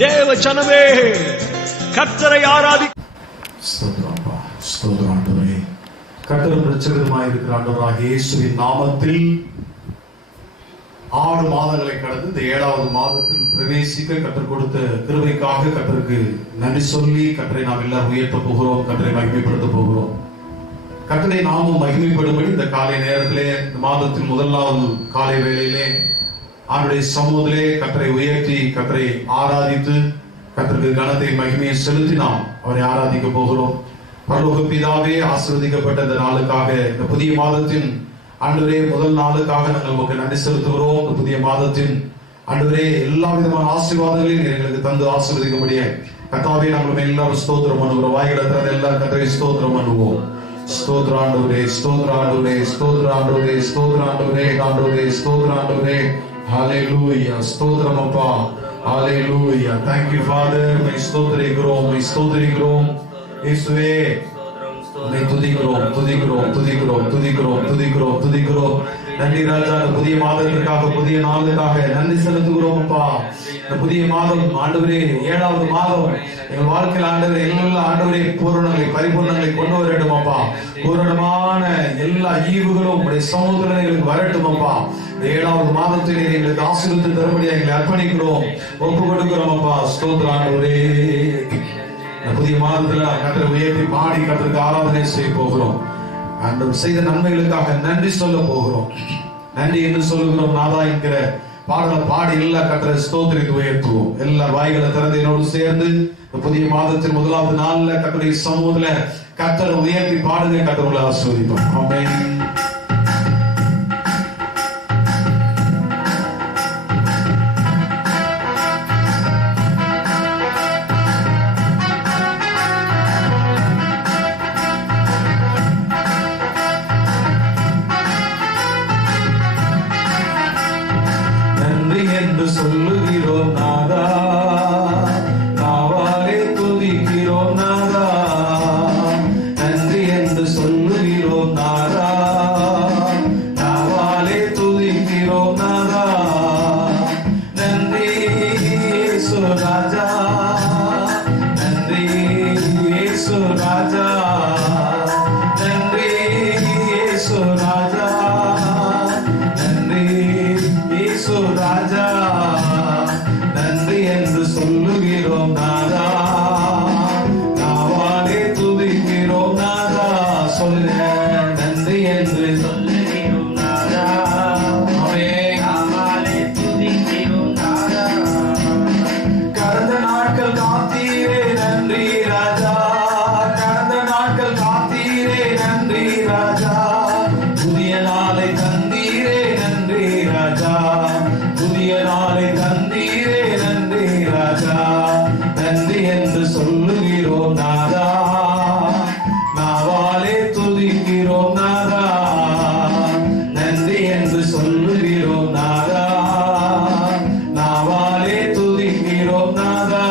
தேவ ஜனமே கர்த்தரை ஆராதி. ஸ்தோத்திரம் ஆண்டவரே. கர்த்தரும் இரட்சகருமாய் இருக்கிற ஆண்டவராகிய இயேசுவின் நாமத்தில் 6 மாதங்களை கடந்து இந்த 7வது மாதத்தில் பிரவேசிக்க கர்த்தர் கொடுத்த கிருபைக்காக கர்த்தருக்கு நன்றி சொல்லி கர்த்தரை நாம் எல்லாரும் உயர்த்த போகிறோம். கர்த்தரை மகிமைப்படுத்த போகிறோம். கர்த்தரை நாமும் மகிமைப்படும்படி இந்த காலை நேரத்திலே, இந்த மாதத்தின் 1வது காலை வேளையிலே ஆண்டுடைய சமூகத்திலே கர்த்தரை உயர்த்தி கர்த்தரை ஆராதித்து கர்த்தருக்கு கனத்தை மகிமையை செலுத்தி நாம் அவரை ஆராதிக்க போகிறோம். பரலோக பிதாவே, ஆசீர்வதிக்கப்பட்ட இந்த நாளுக்காக, இந்த புதிய மாதத்தின் ஆண்டவரே முதல் நாளுக்காக நாங்கள் உங்களுக்கு நன்றி செலுத்துகிறோம். இந்த புதிய மாதத்தின் ஆண்டவரே எல்லா விதமான ஆசீர்வாதங்களையும் எங்களுக்கு தந்து ஆசீர்வதிக்கும்படியே கர்த்தாவே நாங்கள் எல்லாரும் ஸ்தோத்திரம் பண்ணுகிறோம். வாய்களை திறந்து எல்லாரும் கர்த்தரை ஸ்தோத்திரம் பண்ணுவோம். ஸ்தோத்திர ஆண்டவரே, ஸ்தோத்திர ஆண்டவரே, ஸ்தோத்திர ஆண்டவரே, ஸ்தோத்திர ஆண்டவரே, ஆண்டவரே, ஸ்தோத்திர ஆண்டவரே. ஹalleluya. ஸ்தோத்திரம் அப்பா. ஹalleluya. Thank you Father. மை ஸ்தோத்திரிக்கிறோம், மை ஸ்தோத்திரிக்கிறோம். இயேசுவே உம்மை துதிக்கிறோம், துதிக்கிறோம், துதிக்கிறோம், துதிக்கிறோம், துதிக்கிறோம், துதிக்கிறோம். நன்றி ராஜா. இந்த புதிய மாதத்திற்காக, புதிய நாளுக்காக நன்றி செலுத்துகிறோம் அப்பா. இந்த புதிய மாதம் ஆண்டவரே 7வது மாதம் எங்கள் வாழ்க்கையில் ஆண்டவரே எல்லா ஆண்டவரே பூரணங்களை பரிபூர்ணங்களை கொண்டு வரட்டும் அப்பா. பூரணமான எல்லா ஈவுகளும் உடைய சமூகத்தில் எங்களுக்கு வரட்டும் அப்பா. 7வது மாதத்தில் எங்களுக்கு ஆசீர்வாதத்தை தரும்படியாக எங்களை அர்ப்பணிக்கிறோம், ஒப்பு கொடுக்கிறோம் அப்பா. ஸ்தோத்திரம் ஆண்டவரே. புதிய மாதத்துல கர்த்தரை உயர்த்தி பாடி கர்த்தருக்கு ஆராதனை செய்ய போகிறோம். ஆண்டவர் செய்த நன்மைகளுக்காக நன்றி சொல்ல போகிறோம். நன்றி என்று சொல்லுகிறோம் நாதா என்கிற பாடலை பாடி எல்லா கர்த்தரை ஸ்தோத்திரித்து உயர்த்துவோம். எல்லா வாய்களை திறந்து என்னோடு சேர்ந்து இந்த புதிய மாதத்தின் 1வது நாள்ல கர்த்தருடைய சமூகத்துல கர்த்தரை உயர்த்தி பாடுங்க. கர்த்தரை ஆசீர்வதிப்போம். ஆமென். என்று சொல்லுகிறோம் நாதா, நாவாலே துதிக்கிறோம் நாதா. நன்றி என்று சொல்லுகிறோம் நாதா, நாவாலே துதிக்கிறோம் நாதா. நன்றி இயேசு ராஜா, நன்றி இயேசு ராஜா, நன்றி இயேசு ராஜா, நன்றி இயேசு ராஜா. நன்றி என்று சொல்லுகிறோம் நாதா, நாவாலே துதிக்கிறோம் நாதா. சொல்லுங்க, நன்றி என்று சொல்லுகிறோம் நாதா, நாவாலே துதிக்கிறோம் நாதா. கடந்த நாட்கள் காத்தீரே நன்றி ராஜா, கடந்த நாட்கள் காத்தீரே நன்றி ராஜா. புதிய நாளை தந்தீரே நன்றி ராஜா, புதிய நாளை தந்தீரே நன்றி ராஜா. நன்றி என்று சொல்லுகிறோம் நாதா, நாவாலே துதிக்கிறோம் நாதா. நன்றி என்று சொல்லுகிறோம் நாதா, நாவாலே துதிக்கிறோம் நாதா.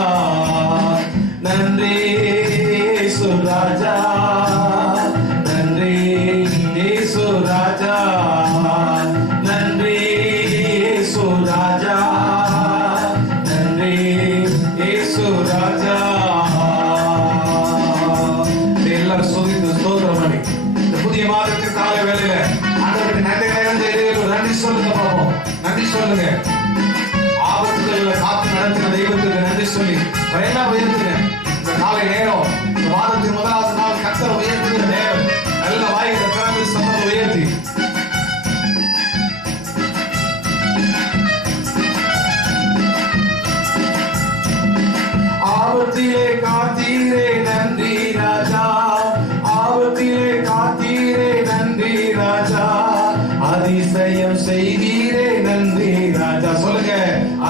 நன்றி இயேசு ராஜா, நன்றி இயேசு ராஜா, நன்றி இயேசு ராஜா, நன்றி இயேசு ராஜா. எல்லாரும் சொல்லிட்டு ஸ்தோத்திரம் பண்ணி இந்த புதிய மாதத்தின் காலை வேளையில ஆண்டவருக்கு நன்றி சொல்லுங்க பாப்போம். நன்றி சொல்லுங்க. ஆபத்துகளில் காத்து நடத்தின தெய்வத்துக்கு நன்றி சொல்லி எல்லாம் உயர்த்துங்க. இந்த காலை நேரம், இந்த மாதத்தின் 1வது நாள் கர்த்தரை உயர்த்துகிற நேரம். நல்ல வாய்களை திறந்து சத்தத்தை உயர்த்தி ஆபத்திலே காத்தீரே நன்றி ராஜா, ஆபத்திலே காத்தீரே நன்றி ராஜா. அதிசயம் செய்தீரே நன்றி ராஜா. சொல்லுங்க,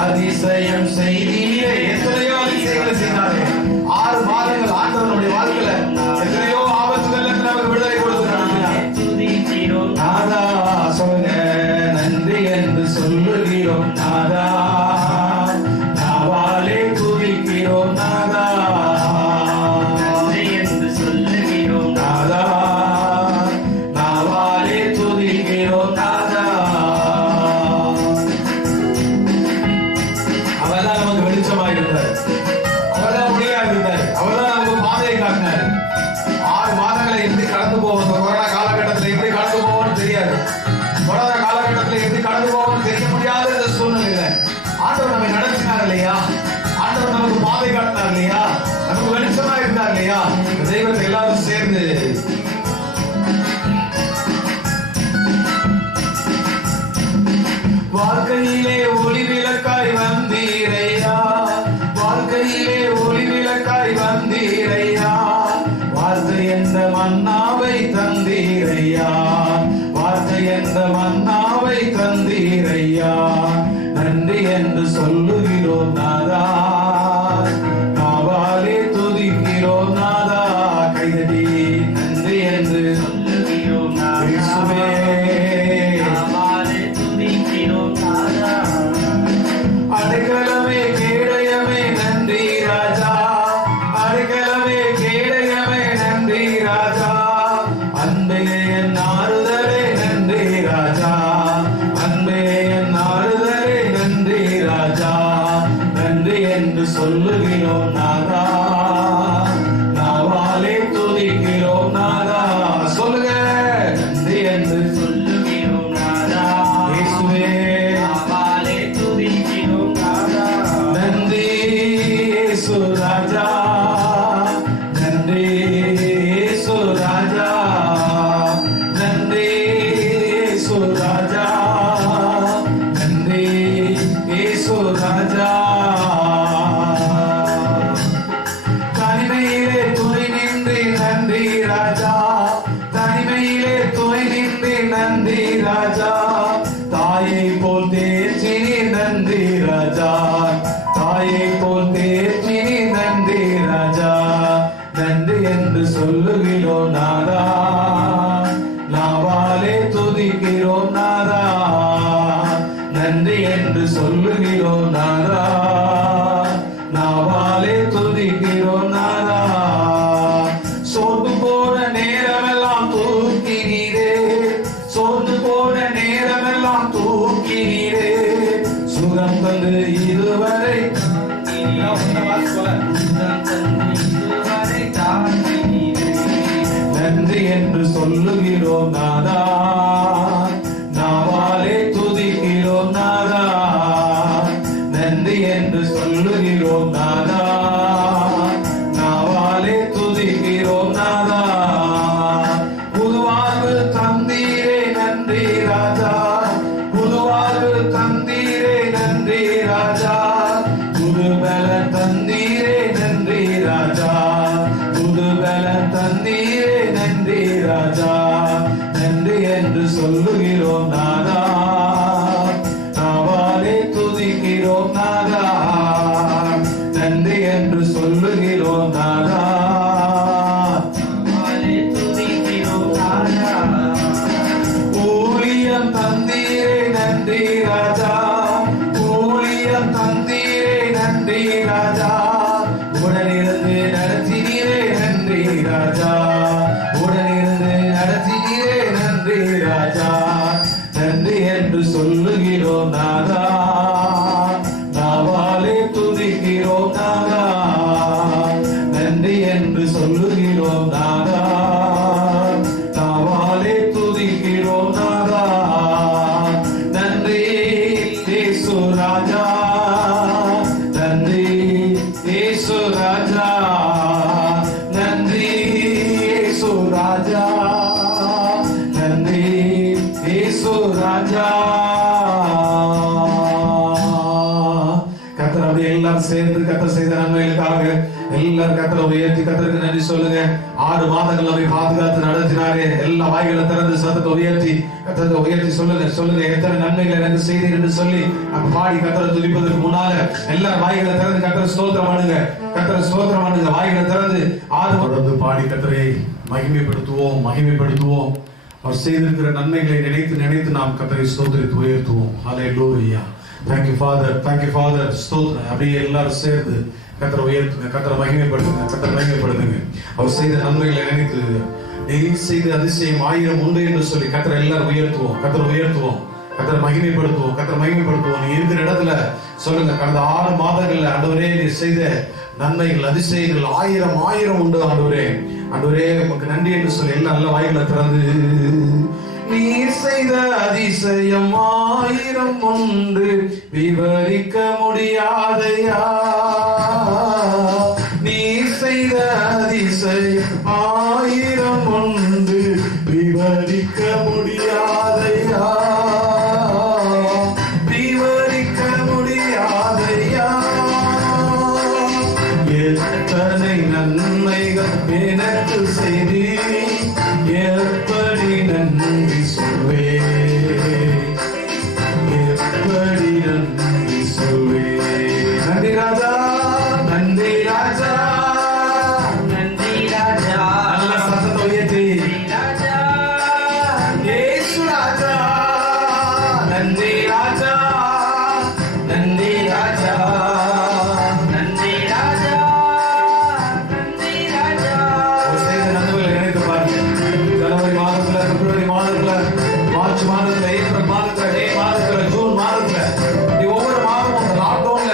அதிசயம் செய்தீரே. எத்தனையோ அதிசயங்களை செய்தாரே. 6 மாதங்கள் ஆண்டவருடைய வாழ்க்கையில எத்தனையோ ஆபத்துகள் நமக்கு விடுதலை கொடுக்கிறார் நாதா. சொல்லுங்க, நன்றி என்று சொல்லுகிறோம் நாதா, நாவாலே துதிக்கிறோம் நாதா. நன்றி என்று சொல்லுகிறோம் நாதா, நாவாலே துதிக்கிறோம் நாதா. அவெல்லாம் நமக்கு வெளிச்சமாக இருந்தார். சேர்ந்து வாழ்க்கையிலே ஒளி விளக்காய் வந்தீரையா, வாழ்க்கையிலே ஒளி விளக்காய் வந்தீரையா, வார்த்தை என்ற மன்னாவை தந்தீரையா, வார்த்தை என்ற மன்னாவை தந்தீரையா, நன்றி என்று சொல்லுகிறோம் நாதா, நாவாலே துதிக்கிறோம் நாதா, கைதடி நன்றி என்று சொல்லுகிறோம் நாதா, அடைக்கலமே கேடயமே நன்றி ராஜா, அடைக்கலமே கேடயமே நன்றி ராஜா, அன்பே என் ஆறுதலே நன்றி ராஜா, அன்பே என் ஆறுதலே நன்றி ராஜா, நன்றி என்று சொல்லுகிறோம் நாதா, நாவாலே துதிக்கிறோம் நாதா, சொல்லுங்க நன்றி என்று சொல்லுகிறோம் நாதா, இயேசுவே ராஜா, நன்றி இயேசு ராஜா, நன்றி இயேசு ராஜா, நன்றி இயேசு ராஜா, தனிமையிலே துணை நின்று நன்றி ராஜா, தனிமையிலே துணை நின்று நன்றி ராஜா, தாயை போல் தேர்ச்சினி நன்றி ராஜா, தாயை போல் தேர்ச்சினி நன்றி ராஜா, நன்றி என்று சொல்லுகிறோம் நாதா, நாவாலே துதிக்கிறோம் நாதா, நன்றி என்று சொல்லுகிறோம் நாதா, நாவாலே துதிக்கிறோம் நாதா, சோர்ந்து போன நேரமெல்லாம் தூக்கினீரே, சோர்ந்து போன நேரமெல்லாம் தூக்கினீரே, சுகம் தந்து இதுவரை நன்றி என்று சொல்லுகிறோம் நாதா, நாவாலே துதிக்கிறோம் நாதா, நன்றி என்று சொல்லுகிறோம் நாதா, நாவாலே துதிக்கிறோம் நாதா, புதுவாழ்வு தந்தீரே நன்றி ராஜா, புதுவாழ்வு தந்தீரே நன்றி ராஜா, புதுபல தந்தீரே நன்றி ராஜா, புதுபல தந்தீரே நன்றி ராஜா, நன்றி என்று சொல்லுகிறோம் நாதா, நாவாலே துதிக்கிறோம் நாதா, நன்றி என்று சொல்லுகிறோம் நாதா, நாவாலே துதிக்கிறோம் நாதா, ஊழியம் தந்தீரே நன்றி ராஜா, ஊழியம் தந்தீரே நன்றி ராஜா, உடனிருந்து நடத்தினீரே நன்றி ராஜா, உடனிருந்து நடத்தினீரே நன்றி ராஜா, நன்றி என்று சொல்லுகிறோம் நாதா, நாவாலே துதிக்கிறோம் நாதா, நன்றி என்று சொல்லுகிறோம் நாதா, நாவாலே துதிக்கிறோம் நாதா, நன்றி இயேசு ராஜா, நன்றி இயேசு ராஜா, நன்றி இயேசு ராஜா, நன்றி இயேசு ராஜா. கர்த்தர் அப்படியே எல்லாரும் சேர்ந்து கர்த்தர் செய்த நன்மைகளுக்காக எல்லாரும் கர்த்தரை உயர்த்தி கர்த்தருக்கு நன்றி சொல்லுங்க. 6 மாதங்கள் நம்மை பாதுகாத்து நடத்தினாரே. எல்லா வாய்களை திறந்து சத்தத்தை உயர்த்தி கர்த்தரை உயர்த்தி சொல்லுங்க சொல்லுங்க எத்தனை நன்மைகளை எனக்கு செய்தீர் என்று சொல்லி நம்ம பாடி கர்த்தரை துதிப்பதற்கு முன்னால எல்லாரும் வாய்களை திறந்து கர்த்தரை ஸ்தோத்திரம் பண்ணுங்க. கர்த்தரை ஸ்தோத்திரம் பண்ணுங்க. வாய்களை திறந்து 6 தொடர்ந்து பாடி கர்த்தரை மகிமைப்படுத்துவோம் மகிமைப்படுத்துவோம். அவர் செய்திருக்கிற நன்மைகளை நினைத்து நினைத்து நாம் கர்த்தரை ஸ்தோத்திரித்து உயர்த்துவோம். ஹல்லேலூயா. Thank you Father, thank you Father. ஸ்தோத்திரம். அப்படியே எல்லாரும் சேர்ந்து கர்த்தரை உயர்த்துங்க, கர்த்தரை மகிமைப்படுத்துங்க, கர்த்தரை மகிமைப்படுத்துங்க. அவர் செய்த நன்மைகளை நினைத்து நீர் செய்த அதிசயம் 1000 உண்டு என்று சொல்லி கர்த்தரை எல்லாரும் உயர்த்துவோம், கர்த்தரை உயர்த்துவோம், கர்த்தரை மகிமைப்படுத்துவோம், கர்த்தரை மகிமைப்படுத்துவோம். நீ இருக்கிற இடத்துல சொல்லுங்க, கடந்த 6 மாதங்கள்ல ஆண்டவரே நீர் செய்த நன்மைகள் அதிசயங்கள் 1000 உண்டு ஆண்டவரே. ஆண்டவரே உமக்கு நன்றி என்று சொல்லி எல்லாம் நல்ல வாய்களை திறந்து நீர் செய்த அதிசயம் 1000 உண்டு விவரிக்க முடியாதையா. நீர் செய்த அதிசயம் 1000 எத்தனை நன்மைகள் எனக்கு செய்தி எப்படி நன்றி சொல்வே எப்படி நன்றி சொல்வே நன்றி ராஜா நன்றி ராஜா நன்றி ராஜா நல்ல சத்தத்தை உயர்த்தி ராஜா இயேசு ராஜா நன்றி ராஜா நன்றி ராஜா நன்றி ராஜா நன்றி ராஜா அவர் செய்த நன்மைகளை நினைத்து பாருங்க. ஜனவரி மாதத்துல, பிப்ரவரி மாதத்துல, மார்ச் மாதத்துல, ஏப்ரல் மாதத்துல, மே மாதத்துல, ஜூன் மாதத்துல, இப்படி ஒவ்வொரு மாதமும் அந்த லாக்டவுன்ல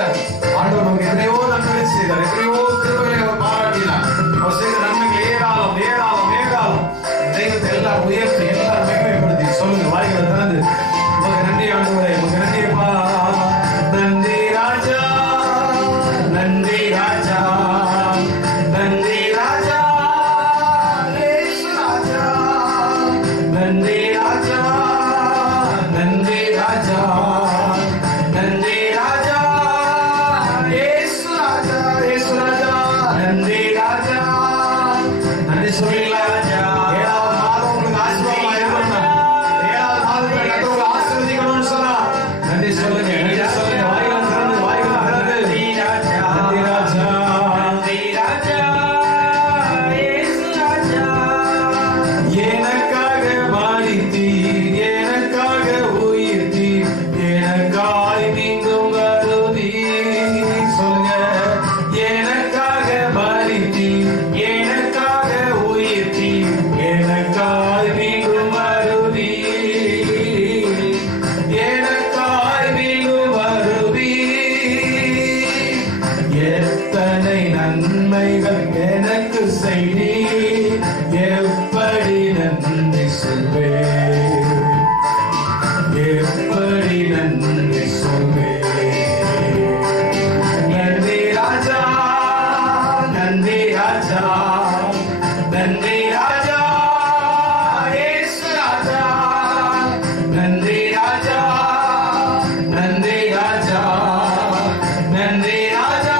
ஆண்டவர் நமக்கு எத்தனையோ நன்மைகளை செய்தார், எத்தனையோ கிருபைகளை அவர் பாராட்டினார். அவர் செய்த நன்மைகள் ஏராளம் ஏராளம் ஏராளம். தெய்வத்தை எல்லாம் உயர்த்தி எல்லாம் மேன்மைப்படுத்தி சொல்லுங்க, வாய்களை திறந்து உமக்கு நன்றி ஆண்டவரே, உமக்கு நன்றி அப்பா. நன்றி ராஜா நன்றி ராஜா நன்றி ராஜா இயேசு ராஜா நன்றி ராஜா நன்றி ராஜா நன்றி ராஜா இயேசு ராஜா இயேசு ராஜா நன்றி ராஜா நன்றி சொல்லுங்களா ஏழாவது மாதம் உங்களுக்கு ஆசீர்வாதமா இருக்கணும். ஏழாவது மாதத்துல கர்த்தர் உங்களை ஆசீர்வதிக்கணும்னு சொன்னா நன்றி சொல்லுங்க நன்றி சொல்லுங்க வாய்களை திறந்து வாய்களை திறந்து நன்றி ராஜா நன்றி ராஜா நன்றி ராஜா இயேசு ராஜா எனக்காக மரித்தீர் எனக்காக உயிர்த்தீர் எனக்காய் மீண்டும் வருவீர் சொல்லுங்க எனக்காக மரித்தீர் எனக்காக உயிர்த்தீர் எனக்காய் மீண்டும் வருவீர் எனக்காய் மீண்டும் வருவீர் எத்தனை நன்மைகள் எனக்கு செய்தீர் எப்படி நன்றி சொல்வேன் எப்படி நன்றி சொல்வேன் நன்றி ராஜா நன்றி ராஜா நன்றி ராஜா இயேசு ராஜா நன்றி ராஜா நன்றி ராஜா நன்றி ராஜா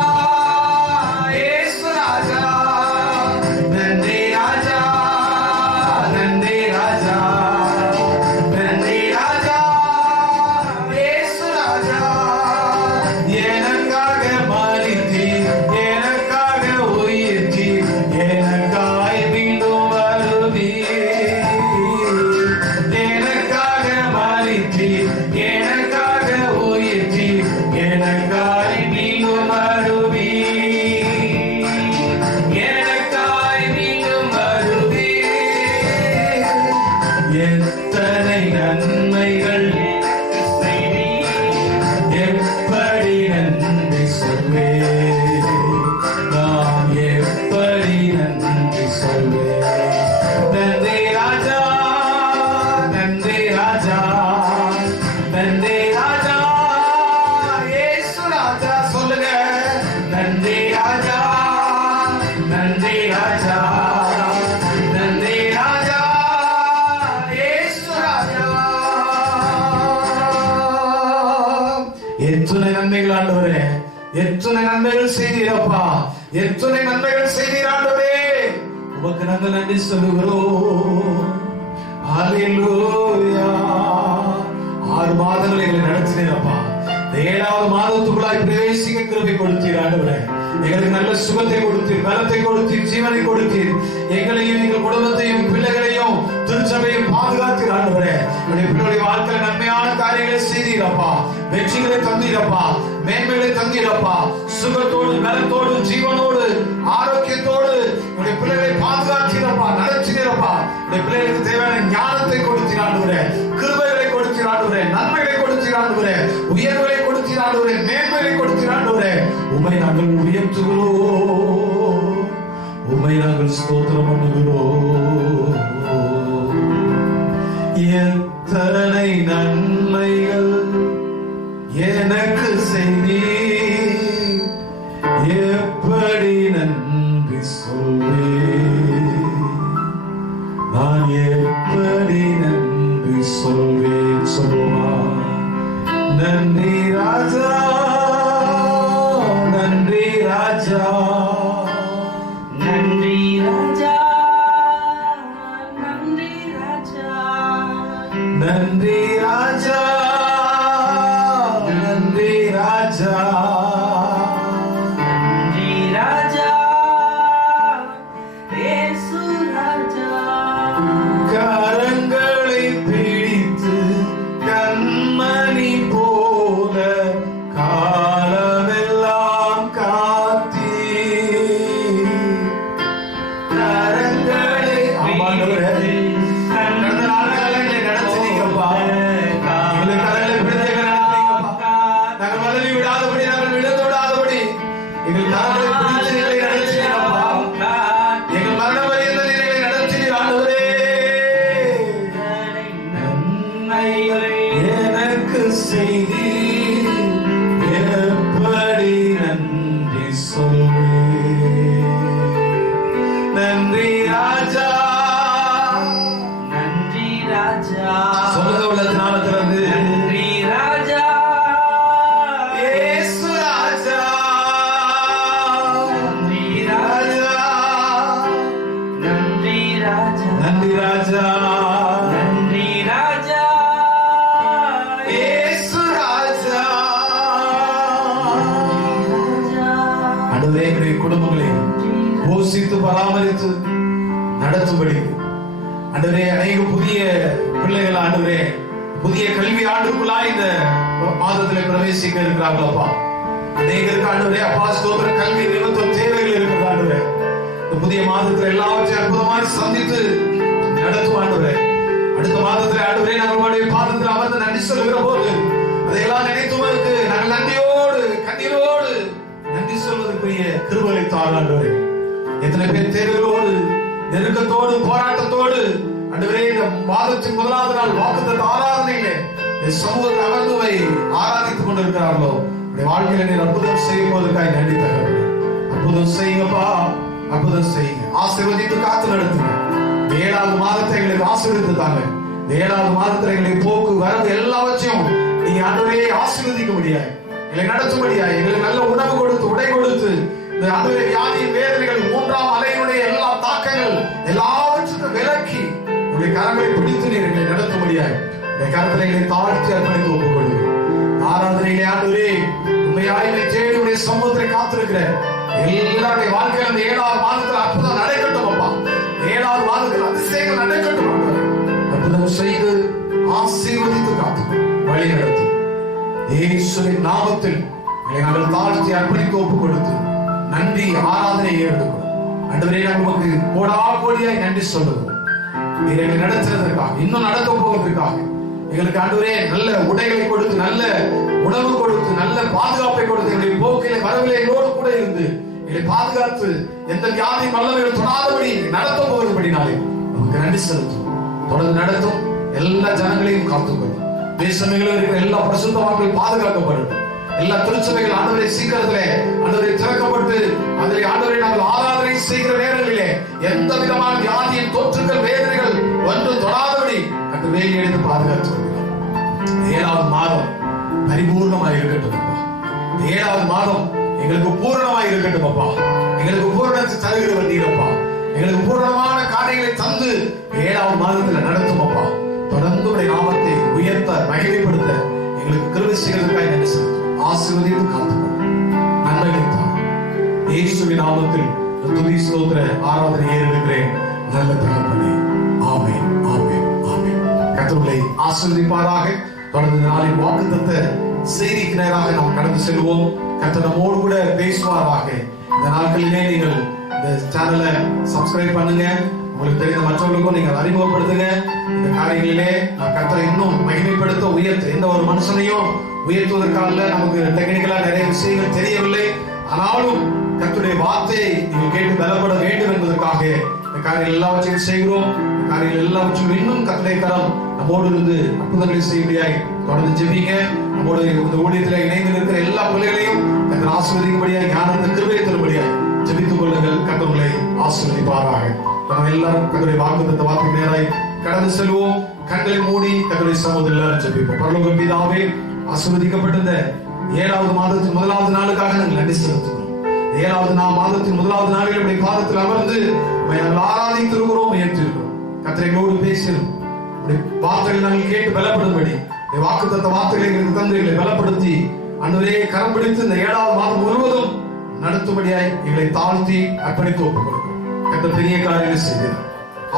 இயேசு ராஜா நன்றி ராஜா நன்றி ராஜா நன்றி ராஜா இயேசு ராஜா எனக்காக மரித்தீர் எனக்காக உயிர்த்தீர் எனக்காய் மீண்டும் வருவீர் எனக்காக மரித்தீர் எனக்காக உயிர்த்தீர் எனக்காய் மீண்டும் வருவீர் எனக்காய் மீண்டும் வருவீர் எத்தனை நன்மைகள் எப்படி நன்றி சொல்வேன் நாம் எப்படி நன்றி சொல்வேன் நன்றி ராஜா நன்றி ராஜா நன்றி ராஜா இயேசு ராஜா சொல்லுங்க நன்றி ராஜா நன்றி ராஜா நன்றி ராஜா இயேசு ராஜா எத்துணை நன்மைகள் ஆண்டவரே எத்துணை நன்மைகள் செய்தீரப்பா எத்துணை நன்மைகள் செய்தீர் ஆண்டவரே உமக்கு நாங்கள் நன்றி சொல்லுகிறோம் ஹalleluya 6 மாதங்கள் எங்களை நடத்தினீரப்பா இந்த 7வது மாதத்துக்குள்ளாய் பிரவேசிக்க கிருபை கொடுத்தீர் ஆண்டவரே எங்களுக்கு நல்ல சுகத்தை கொடுத்தீர் பலத்தை கொடுத்தீர் ஜீவனை கொடுத்தீர் எங்களையும் எங்கள் குடும்பத்தையும் பிள்ளைகளையும் திருச்சபையும் பாதுகாத்தீர் ஆண்டவரே உடைய பிள்ளைகளுடைய வாழ்க்கையில நன்மையான காரியங்களை செய்தீரப்பா வெற்றிகளை தந்தீரப்பா மேன்மைகளை தந்தீரப்பா சுகத்தோடு பலத்தோடு ஜீவனோடு ஆரோக்கியத்தோடு உடைய பிள்ளைகளை பாதுகாத்தீரப்பா நடத்தினீரப்பா உடைய பிள்ளைகளுக்கு தேவையான ஞானத்தை கொடுத்தீர் ஆண்டவரே கிருபைகளை கொடுத்தீர் ஆண்டவரே நன்மைகளை கொடுத்தீர் ஆண்டவரே உயர்வுகளை கொடுத்தீர் ஆண்டவரே மேன்மைகளை கொடுத்தீர் ஆண்டவரே உம்மை நாங்கள் உயர்த்துகிறோம் உம்மை நாங்கள் ஸ்தோத்திரம் பண்ணுகிறோம் எத்தனை நன்மைகள் எனக்கு செய்தீர் எப்படி நன்றி சொல்வேன் நான் எப்படி நன்றி சொல்வேன் சொல்லுமா நன்றி ராஜா நன்றி ராஜா எங்கள் கரங்களை பிடித்து எங்களை நடத்தினீரப்பா. எங்கள் மரண வரையில் எங்களை நடத்தினீர் ஆண்டவரே. எனக்கு செய்தீர், எப்படி நன்றி சொல்வேன். நன்றி ராஜா, நன்றி ராஜா, சொல்லுங்க உள்ளத்தினால திறந்து. நன்றி ராஜா, இயேசு ராஜா, நன்றி ராஜா, நன்றி ராஜா, நன்றி ராஜா, நன்றி ராஜா, இயேசு ராஜா. ஆண்டவரே, எங்களுடைய குடும்பங்களை போஷித்து பராமரித்து நடத்தும்படி ஆண்டவரே, அநேக புதிய பிள்ளைகள் ஆண்டவரே புதிய கல்வி ஆண்டுக்குள்ளா இந்த மாதத்துல பிரவேசிக்க இருக்கிறாங்களப்பா. அநேகருக்கு ஆண்டவரே அப்பா ஸ்தோத்திரம், கல்வி நிமித்தம் தேவைகள் இருக்கிறது ஆண்டவரே. இந்த புதிய மாதத்துல எல்லாவற்றையும் அற்புதமாக சந்தித்து நடத்தும் ஆண்டவரே. அடுத்த மாதத்துல ஆண்டவரே நம்மளுடைய பாதத்தில் அமர்ந்து நன்றி சொல்லுகிற போது அதையெல்லாம் நினைத்துவதற்கு நாங்கள் நன்றியோடு கண்ணீரோடு நன்றி சொல்வதற்குரிய கிருபையை தாரும் ஆண்டவரே. எத்தனை பேர் தேவையோடு நெருக்கத்தோடு போராட்டத்தோடு ஆண்டவரே இந்த மாதத்தின் முதலாவது நாள் வாக்குத்தத்த ஆராதனையிலே சமூகத்தில் அமர்ந்துவை ஆராதித்துக் கொண்டிருக்கிறார்களோ வாழ்க்கையில நீர் அற்புதம் செய்யும் போதற்காக நன்றி தகவல். அற்புதம் செய்யுங்கப்பா, அற்புதம் செய்யுங்க. ஆசீர்வதித்து காத்து நடத்துங்க. 7வது மாதத்தை எங்களுக்கு ஆசீர்வதித்து தாங்க. 7வது மாதத்துல எங்களுக்கு போக்கு வரவு எல்லாவற்றையும் நீங்க ஆண்டவரே ஆசீர்வதிக்க முடியாது, எங்களை நடத்த முடியாது. எங்களுக்கு நல்ல உணவு கொடுத்து உடை கொடுத்து இந்த ஆண்டவரே வியாதி வேதனைகள் 3ஆம் அலையினுடைய எல்லா தாக்கங்கள் எல்லாவற்றுக்கும் விலக்கி உங்களுடைய கரங்களை பிடித்து நீர் எங்களை நடத்த முடியாது. இந்த கரங்களை எங்களை தாழ்த்தி அர்ப்பணித்து ஒப்புக்கொள்ளுங்க. ஆராதனையிலே ஆண்டவரே உண்மையாய் தேடி உடைய சமூகத்தை காத்திருக்கிற எல்லாருடைய வாழ்க்கையில் அந்த 7வது மாதத்தில் அற்புதம் நடக்கட்டும் அப்பா. 7வது மாதத்தில் அதிசயங்கள் நடக்கட்டும் ஆண்டவரே. அற்புதம் செய்து ஆசீர்வதித்து காத்து வழி நடத்தும் இயேசுவின் நாமத்தில் நாங்கள் தாழ்த்தி அர்ப்பணித்து ஒப்புக் கொடுத்து நன்றி ஆராதனை ஏறெடுக்கிறோம். ஆண்டவரே, நமக்கு கோடா கோடியாய் நன்றி சொல்லுகிறோம். நீர் எங்களை நடத்துறதற்காக, இன்னும் நடத்த போவதற்காக எங்களுக்கு ஆண்டவரே நல்ல உடைகளை கொடுத்து, நல்ல உணவு கொடுத்து, நல்ல பாதுகாப்பை கொடுத்து, எங்களுடைய போக்கிலே வரவில்லை எங்களோடு கூட இருந்து எங்களை பாதுகாத்து எந்த வியாதி வல்லமைகள் தொடாதபடி நடத்த போவதுபடினாலே நமக்கு நன்றி செலுத்தும். தொடர்ந்து நடத்தும் எல்லா ஜனங்களையும் காத்துக்கொள்ளும். தேசங்களில் இருக்கிற எல்லா பரிசுத்த மக்கள் பாதுகாக்கப்படும். எல்லா திருச்சபைகள் ஆண்டவரை சீக்கிரத்திலே ஆண்டவரை திறக்கப்பட்டு அதிலே ஆண்டவரை நாங்கள் ஆராதனை செய்கிற நேரங்களிலே எந்த விதமான வியாதியின் தொற்றுகள் வேதனைகள் ஒன்று தொடாதபடி அந்த வேலி எடுத்து பாதுகாத்து வருகிறோம். 7வது மாதம் பரிபூர்ணமாக இருக்கட்டும் அப்பா. 7வது மாதம் எங்களுக்கு பூரணமாக இருக்கட்டும் அப்பா. எங்களுக்கு பூரணத்தை தருகிறவர் நீரப்பா. எங்களுக்கு பூரணமான காரியங்களை தந்து 7வது மாதத்தில் நடத்தும் அப்பா. தொடர்ந்து உடைய நாமத்தை உயர்த்த மகிமைப்படுத்த எங்களுக்கு கிருபை செய்வதற்காக நன்றி செலுத்தும். ஆசீர்வதித்து காத்துக்கொள்ளும். நன்மைகளை தாரும். இயேசுவின் நாமத்தில் துதி ஸ்தோத்திர ஆராதனை ஏறெடுக்கிறேன் நல்ல தகப்பனே. ஆமென், ஆமென், ஆமென். கர்த்தரை ஆசீர்வதிப்பாராக. தொடர்ந்து நாளின் வாக்குத்தத்த செய்திக்கு நேராக நாம் கடந்து செல்வோம். கர்த்தர் நம்மோடு கூட பேசுவாராக. இந்த நாட்களிலே நீங்கள் இந்த சேனலை சப்ஸ்கிரைப் பண்ணுங்க. உங்களுக்கு தெரிந்த மற்றவர்களுக்கும் நீங்கள் அறிமுகப்படுத்துங்க. இந்த காரியங்களிலே நான் கர்த்தரை இன்னும் மகிமைப்படுத்த உயர்த்த எந்த ஒரு மனுஷனையும் உயர்த்துவதற்காக நமக்கு டெக்னிக்கலா நிறைய விஷயங்கள் தெரியவில்லை. ஆனாலும் கர்த்தருடைய வார்த்தையை நீங்கள் கேட்டு பலப்பட வேண்டும் என்பதற்காக இந்த காரியங்கள் எல்லாவற்றையும் செய்கிறோம். இந்த காரியங்கள் எல்லாவற்றையும் இன்னும் கர்த்தருடைய கரம் நம்மோடு இருந்து அற்புதங்களை செய்யும்படியாய் தொடர்ந்து ஜெபிங்க. நம்மோடு இந்த ஊழியத்தில் இணைந்து இருக்கிற எல்லா பிள்ளைகளையும் கர்த்தர் ஆசீர்வதிக்கும்படியாய் ஞானத்தை கிருபை தரும்படியாய் ஜெபித்துக் கொள்ளுங்கள். கர்த்தர்களை ஆசீர்வதிப்பாராக. நம்ம எல்லாரும் கர்த்தருடைய வாக்குத்தத்த வார்த்தைக்கு நேராய் கடந்து செல்வோம். கண்களை மூடி கர்த்தருடைய சமூகத்தில் எல்லாரும் ஜெபிப்போம். பரலோக பிதாவே, ஆசீர்வதிக்கப்பட்ட இந்த 7வது மாதத்தின் முதலாவது நாளுக்காக நாங்கள் நன்றி செலுத்துகிறோம். 7வது மாதத்தின் முதலாவது நாளில் நம்முடைய பாதத்தில் அமர்ந்து நாங்கள் ஆராதித்திருக்கிறோம், உயர்த்திருக்கிறோம். கர்த்தரோடு பேசணும். வார்த்தைகளை நாங்கள் கேட்டு பலப்படும்படி வாக்குத்தத்த வார்த்தைகளை எங்களுக்கு தந்து எங்களை பலப்படுத்தி ஆண்டவரே கரம் பிடித்து இந்த 7வது மாதம் முழுவதும் நடத்தும்படியாய் எங்களை தாழ்த்தி அர்ப்பணித்து ஒப்புக் கொடுக்கிறோம். கர்த்தர் பெரிய காரியங்களை செய்கிறார்.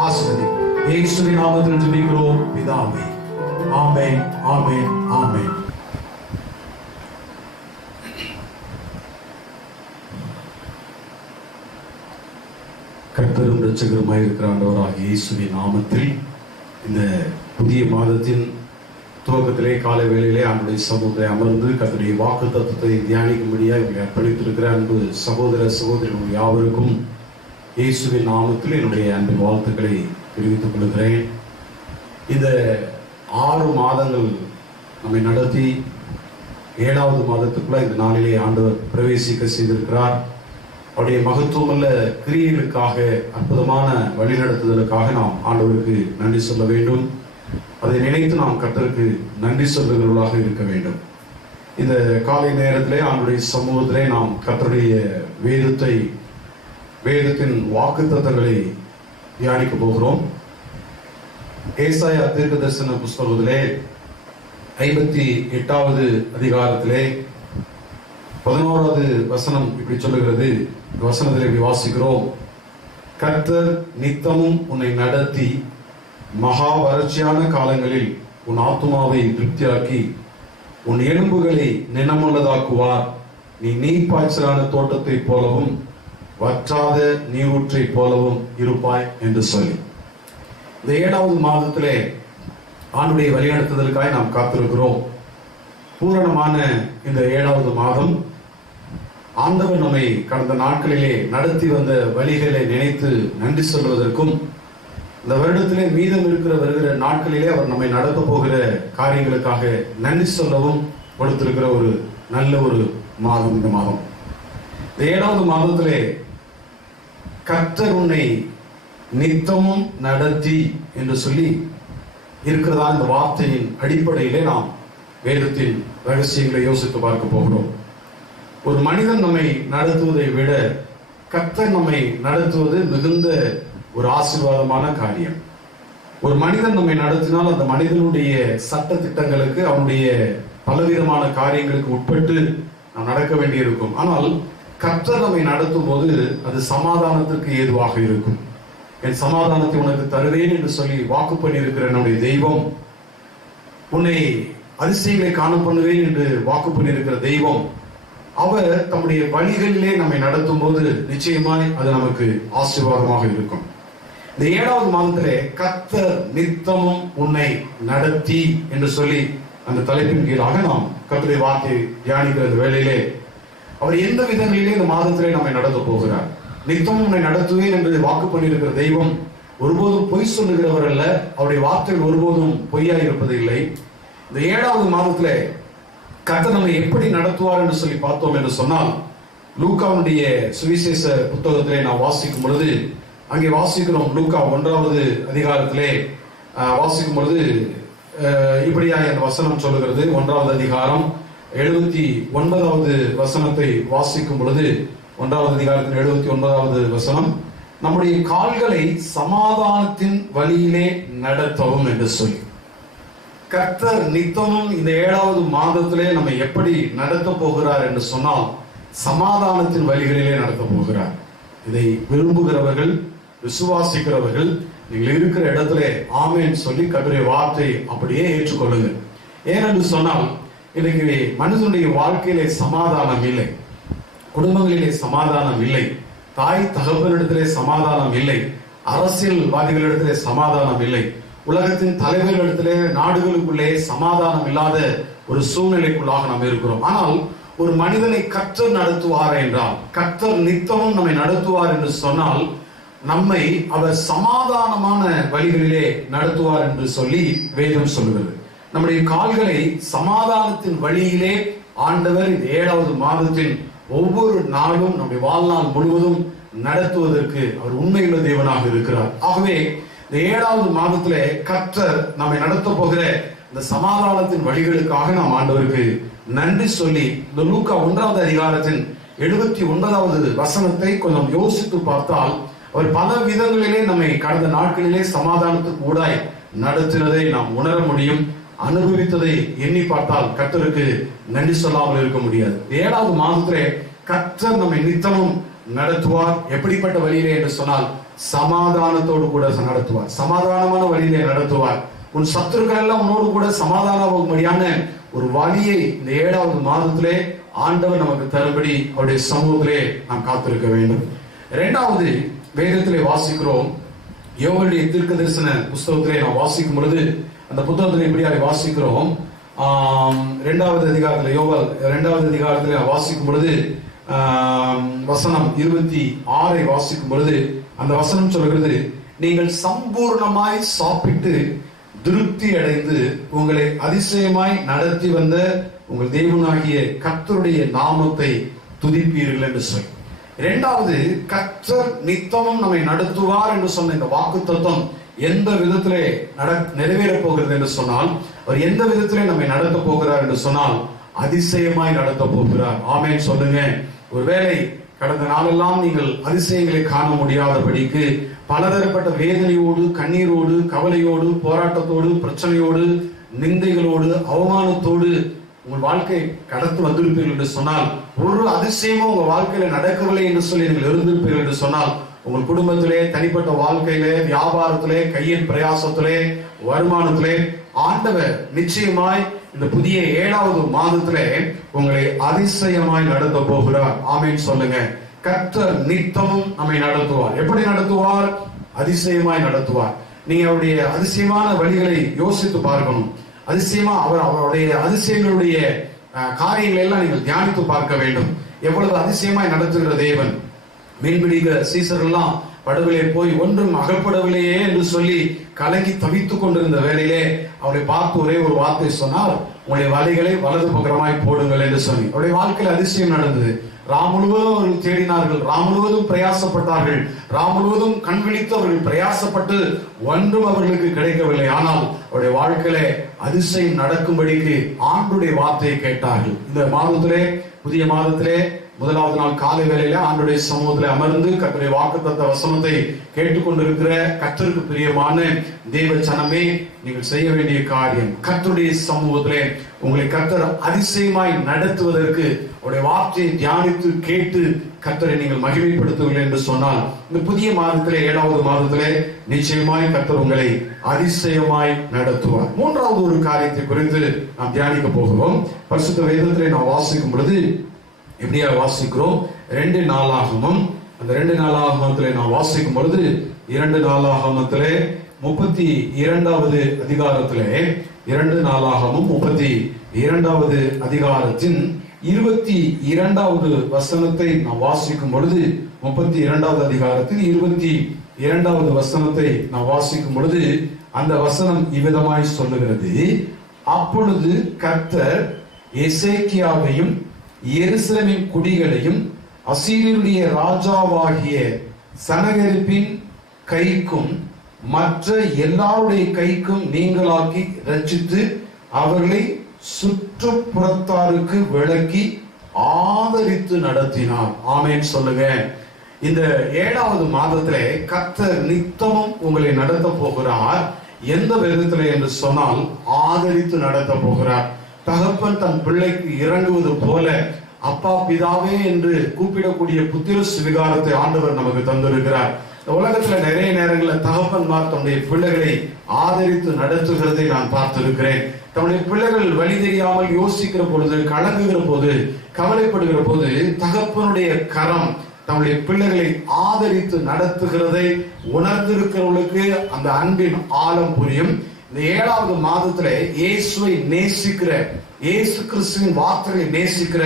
ஆசீர்வதி. இயேசுவின் நாமத்தில் ஜெபிக்கிறோம் பிதாவே. ஆமென், ஆமென், ஆமென். கர்த்தரும் இரட்சகருமாய் இருக்கிற ஆண்டவராகிய இயேசுவின் நாமத்தில் இந்த புதிய மாதத்தின் துவக்கத்திலே காலை வேளையிலே ஆண்டுடைய சமூகத்தை அமர்ந்து கர்த்தருடைய வாக்கு தத்துவத்தை தியானிக்கும்படியாக இவங்களை அர்ப்பணித்திருக்கிற அன்பு சகோதர சகோதரிகள் யாவருக்கும் இயேசுவின் நாமத்தில் என்னுடைய அன்பின் வாழ்த்துக்களை தெரிவித்துக் கொள்கிறேன். இந்த 6 மாதங்கள் நம்மை நடத்தி 7வது மாதத்துக்குள்ள இந்த நாளிலே ஆண்டவர் பிரவேசிக்க செய்திருக்கிறார். அவருடைய மகத்துவமுள்ள கிரியைகளுக்காக, அற்புதமான வழிநடத்துதலுக்காக நாம் ஆண்டவருக்கு நன்றி சொல்ல வேண்டும். அதை நினைத்து நாம் கர்த்தருக்கு நன்றி சொல்லுகிறவர்களாக இருக்க வேண்டும். இந்த காலை நேரத்திலே ஆண்டுடைய சமூகத்திலே நாம் கர்த்தருடைய வேதத்தின் வாக்குத்தத்தங்களை தியானிக்க போகிறோம். ஏசாயா தீர்க்கதரிசன புஸ்தகத்திலே 58வது அதிகாரத்திலே 11வது வசனம் இப்படி சொல்லுகிறது. இந்த வசனத்திலே இப்படி வாசிக்கிறோம். கர்த்தர் நித்தமும் உன்னை நடத்தி மகா வறட்சியான காலங்களில் உன் ஆத்துமாவை திருப்தியாக்கி உன் எலும்புகளை நினமுள்ளதாக்குவார். நீ நீர்ப்பாய்ச்சலான தோட்டத்தை போலவும் வற்றாத நீரூற்றை போலவும் இருப்பாய் என்று சொல்லி, இந்த 7வது மாதத்திலே ஆண்டுடைய வழிநடத்துதலுக்காக நாம் காத்திருக்கிறோம். பூரணமான இந்த 7வது மாதம் ஆண்டவர் நம்மை கடந்த நாட்களிலே நடத்தி வந்த வழிகளை நினைத்து நன்றி சொல்வதற்கும், இந்த வருடத்திலே மீதம் வருகிற நாட்களிலே அவர் நம்மை நடத்த போகிற காரியங்களுக்காக நன்றி சொல்லவும் கொடுத்திருக்கிற ஒரு நல்ல ஒரு மாதம் இந்த மாதம். இந்த 7வது மாதத்திலே கர்த்தர் உன்னை நித்தமும் நடத்தி என்று சொல்லி இருக்கிறதா இந்த வார்த்தையின் அடிப்படையிலே நாம் வேதத்தின் ரகசியங்களை யோசித்து பார்க்க போகிறோம். ஒரு மனிதன் நம்மை நடத்துவதை விட கர்த்தர் நம்மை நடத்துவது மிகுந்த ஒரு ஆசீர்வாதமான காரியம். ஒரு மனிதன் நம்மை நடத்தினால் அந்த மனிதனுடைய சட்ட திட்டங்களுக்கு, அவனுடைய பலவிதமான காரியங்களுக்கு உட்பட்டு நாம் நடக்க வேண்டியிருக்கும். ஆனால் கர்த்தர் நம்மை நடத்தும் போது அது சமாதானத்திற்கு ஏதுவாக இருக்கும். என் சமாதானத்தை உனக்கு தருவேன் என்று சொல்லி வாக்கு பண்ணியிருக்கிற நம்முடைய தெய்வம், உன்னை அதிசயங்களை காண பண்ணுவேன் என்று வாக்கு பண்ணியிருக்கிற தெய்வம், அவர் தம்முடைய வழிகளிலே நம்மை நடத்தும் போது நிச்சயமாய் அது நமக்கு ஆசீர்வாதமாக இருக்கும். இந்த 7வது மாதத்திலே கர்த்தர் நித்தமும் உன்னை நடத்தி என்று சொல்லி அந்த தலைப்பின் கீழாக நாம் கர்த்தருடைய வார்த்தையை தியானிக்கிற வேளையிலே அவர் எந்த விதங்களிலே இந்த மாதத்திலே நம்மை நடத்த போகிறார். நித்தமும் உன்னை நடத்துவேன் என்று வாக்கு பண்ணியிருக்கிற தெய்வம் ஒருபோதும் பொய் சொல்லுகிறவர் அல்ல. அவருடைய வார்த்தைகள் ஒருபோதும் பொய்யாய் இருப்பதில்லை. இந்த 7வது மாதத்திலே கர்த்தர் நம்மை எப்படி நடத்துவார் என்று சொல்லி பார்த்தோம் என்று சொன்னால், லூக்காவுடைய சுவிசேஷ புத்தகத்திலே நாம் வாசிக்கும் பொழுது அங்கே வாசிக்கிறோம். லூக்கா 1வது அதிகாரத்திலே வாசிக்கும் பொழுது இப்படியாக அந்த வசனம் சொல்லுகிறது. 1வது அதிகாரம் 79வது வசனத்தை வாசிக்கும் பொழுது, 1வது அதிகாரத்தின் 79வது வசனம், நம்முடைய கால்களை சமாதானத்தின் வழியிலே நடத்தவும் என்று சொல்லி, கர்த்தர் நித்தமும் இந்த 7வது மாதத்திலே நம்மை எப்படி நடத்த போகிறார் என்று சொன்னால் சமாதானத்தின் வழிகளிலே நடத்த போகிறார். இதை விரும்புகிறவர்கள், விசுவாசிக்கிறவர்கள், நீங்கள் இருக்கிற இடத்துல ஆமென் சொல்லி கர்த்தருடைய வார்த்தை அப்படியே ஏற்றுக்கொள்ளுங்க. ஏனென்று சொன்னால் இன்னைக்கு மனிதனுடைய வாழ்க்கையிலே சமாதானம் இல்லை, குடும்பங்களிலே சமாதானம் இல்லை, தாய் தகப்பனிடத்திலே சமாதானம் இல்லை, அரசியல்வாதிகளிடத்திலே சமாதானம் இல்லை, உலகத்தின் தலைவர்களிடத்திலே, நாடுகளுக்குள்ளே சமாதானம் இல்லாத ஒரு சூழ்நிலைக்குள்ளாக நாம் இருக்கிறோம். ஆனால் ஒரு மனிதனை கர்த்தர் நடத்துவார் என்றால், கர்த்தர் நித்தமும் நம்மை நடத்துவார் என்று சொன்னால், நம்மை அவர் சமாதானமான வழிகளிலே நடத்துவார் என்று சொல்லி வேதம் சொல்லுகிறது. நம்முடைய கால்களை சமாதானத்தின் வழியிலே ஆண்டவர் இந்த 7வது மாதத்தின் ஒவ்வொரு நாளும் நம்முடைய வாழ்நாள் முழுவதும் நடத்துவதற்கு அவர் உண்மையுள்ள தேவனாக இருக்கிறார். ஆகவே இந்த 7வது மாதத்திலே கர்த்தர் நம்மை நடத்த போகிற இந்த சமாதானத்தின் வழிகளுக்காக நாம் ஆண்டவருக்கு நன்றி சொல்லி, இந்த லூக்கா 1வது அதிகாரத்தின் 79வது வசனத்தை கொஞ்சம் யோசித்து பார்த்தால், அவர் பல விதங்களிலே நம்மை கடந்த நாட்களிலே சமாதானத்துக்கு ஊடாய் நடத்தினதை நாம் உணர முடியும். அனுபவித்ததை எண்ணி பார்த்தால் கர்த்தருக்கு நன்றி சொல்லாமல் இருக்க முடியாது. 7வது மாதத்திலே கர்த்தர் நம்மை நித்தமும் நடத்துவார். எப்படிப்பட்ட வழியிலே என்று சொன்னால் சமாதானத்தோடு கூட நடத்துவார். சமாதானமான வழியிலே நடத்துவார். உன் சத்துருக்கள் எல்லாம் உன்னோடு கூட சமாதானமான ஒரு வழியை இந்த 7வது மாதத்திலே ஆண்டவர் நமக்கு தரும்படி அவருடைய சமூகத்திலே நாம் காத்திருக்க வேண்டும். 2வது வேதத்திலே வாசிக்கிறோம். யோவேலுடைய தீர்க்க தரிசன புஸ்தகத்திலே நாம் வாசிக்கும் பொழுது அந்த புத்தகத்தில் இப்படியாக வாசிக்கிறோம். 2வது அதிகாரத்தில் யோவால் 2வது அதிகாரத்தில் வாசிக்கும் பொழுது வசனம் 26 வாசிக்கும் பொழுது அந்த வசனம் சொல்கிறது, நீங்கள் சம்பூர்ணமாய் சாப்பிட்டு திருப்தி அடைந்து உங்களை அதிசயமாய் நடத்தி வந்த உங்கள் தேவனாகிய கர்த்தருடைய நாமத்தை துதிப்பீர்கள் என்று சொல்லி. 2வது, கர்த்தர் நித்தமும் நம்மை நடத்துவார் என்று சொன்ன இந்த வாக்குத்தத்தம் எந்த விதத்திலே நிறைவேறப் போகிறது என்று சொன்னால், அவர் எந்த விதத்திலே நம்மை நடத்த போகிறார் என்று சொன்னால் அதிசயமாய் நடத்த போகிறார். ஆமென் சொல்லுங்க. ஒருவேளை கடந்த நாளெல்லாம் நீங்கள் அதிசயங்களை காண முடியாதபடிக்கு பலதரப்பட்ட வேதனையோடு, கண்ணீரோடு, கவலையோடு, போராட்டத்தோடு, பிரச்சனையோடு, நிந்தைகளோடு, அவமானத்தோடு உங்கள் வாழ்க்கை கடந்து வந்திருப்பீர்கள் என்று சொன்னால், ஒரு அதிசயமும் உங்க வாழ்க்கையில நடக்கவில்லை என்று சொல்லி நீங்கள் இருந்திருப்பீர்கள் என்று சொன்னால், உங்கள் குடும்பத்திலே, தனிப்பட்ட வாழ்க்கையிலே, வியாபாரத்திலே, கையின் பிரயாசத்திலே, வருமானத்திலே ஆண்டவர் நிச்சயமாய் இந்த புதிய 7வது மாதத்திலே உங்களை அதிசயமாய் நடத்த போகிறார். ஆமென் சொல்லுங்க. கர்த்தர் நித்தமும் நம்மை நடத்துவார். எப்படி நடத்துவார்? அதிசயமாய் நடத்துவார். நீங்க அவருடைய அதிசயமான வழிகளை யோசித்து பார்க்கணும். அதிசயமா அவருடைய அதிசயங்களுடைய காரியங்களை எல்லாம் நீங்கள் தியானித்து பார்க்க வேண்டும். எவ்வளவு அதிசயமாய் நடத்துகிற தேவன். மீன்பிடிக்க சீசரெல்லாம் படகுலே போய் ஒன்றும் அகப்படவில்லையே என்று சொல்லி கலங்கி தவித்துக் கொண்டிருந்த வேளையிலே அவரை பார்த்து ஒரே ஒரு வார்த்தை சொன்னார், உங்களுடைய வலைகளை வலது பக்கமாய் போடுங்கள் என்று சொல்லி. அவருடைய வாழ்க்கையில் அதிசயம் நடந்தது. ராம் முழுவதும் அவர்கள் தேடினார்கள், ராம் முழுவதும் பிரயாசப்பட்டார்கள், ராம் முழுவதும் கண் விழித்து அவர்கள் பிரயாசப்பட்டு ஒன்றும் அவர்களுக்கு கிடைக்கவில்லை. ஆனால் அவருடைய வாழ்க்கையில அதிசயம் நடக்கும்படிக்கு ஆண்டுடைய வார்த்தையை கேட்டார்கள். இந்த மாதத்திலே, புதிய மாதத்திலே 1வது நாள் காலை வேளையில ஆண்டுடைய சமூகத்தில் அமர்ந்து கர்த்தருடைய வாக்குத்தத்த வசனத்தை கேட்டுக்கொண்டிருக்கிற கர்த்தருக்கு பிரியமான தேவ ஜனமே, நீங்கள் செய்ய வேண்டிய காரியம், கர்த்தருடைய சமூகத்திலே உங்களை கர்த்தர் அதிசயமாய் நடத்துவதற்கு அவருடைய வார்த்தையை தியானித்து கேட்டு கர்த்தரை நீங்கள் மகிமைப்படுத்துவீர்கள் என்று சொன்னால், இந்த புதிய மாதத்திலே 7வது மாதத்திலே நிச்சயமாய் கர்த்தர் உங்களை அதிசயமாய் நடத்துவார். 3வது ஒரு காரியத்தை குறித்து நாம் தியானிக்க போகிறோம். பரிசுத்த வேதத்திலே நாம் வாசிக்கும் பொழுது எப்படியா வாசிக்கிறோம்? 2 நாளாகமம். அந்த 2 நாளாகமத்திலே நாம் வாசிக்கும் பொழுது 2 நாளாகமத்திலே 32வது அதிகாரத்திலே 2 நாளாகமம் 32வது அதிகாரத்தின் 22வது வசனத்தை நாம் வாசிக்கும் பொழுது 32வது அதிகாரத்தில் 22வது வசனத்தை நாம் வாசிக்கும் பொழுது அந்த வசனம் இவ்விதமாய் சொல்லுகிறது, அப்பொழுது கர்த்தர் எசேக்கியாவையும் எருசலேமின் குடிகளையும் அசீரியருடைய ராஜாவாகிய சனகரிப்பின் கைக்கும் மற்ற எல்லாருடைய கைக்கும் நீங்களாக்கி ரட்சித்து அவர்களை சுற்றுப்புறத்தாருக்கு விலக்கி ஆதரித்து நடத்தினார். ஆமென் சொல்லுங்க. இந்த 7வது மாதத்திலே கர்த்தர் நித்தமும் உங்களை நடத்த போகிறார். எந்த விதத்திலே என்று சொன்னால் ஆதரித்து நடத்த போகிறார். தகப்பன் தன் பிள்ளைக்கு இறங்குவது போல அப்பா பிதாவே என்று கூப்பிடக்கூடிய புத்திர சுவிகாரத்தை ஆண்டவர் நமக்கு தந்திருக்கிறார். இந்த உலகத்துல நிறைய நேரங்களில் தகப்பன்மார் தன்னுடைய பிள்ளைகளை ஆதரித்து நடத்துகிறதை நான் பார்த்திருக்கிறேன். தன்னுடைய பிள்ளைகள் வழி தெரியாமல் யோசிக்கிற பொழுது, கலங்குகிற போது, கவலைப்படுகிற போது தகப்பனுடைய கரம் தன்னுடைய பிள்ளைகளை ஆதரித்து நடத்துகிறதை உணர்ந்திருக்கிறவர்களுக்கு அந்த அன்பின் ஆழம் புரியும். இந்த 7வது மாதத்துல இயேசுவை நேசிக்கிற, இயேசு கிறிஸ்துவின் வார்த்தையை நேசிக்கிற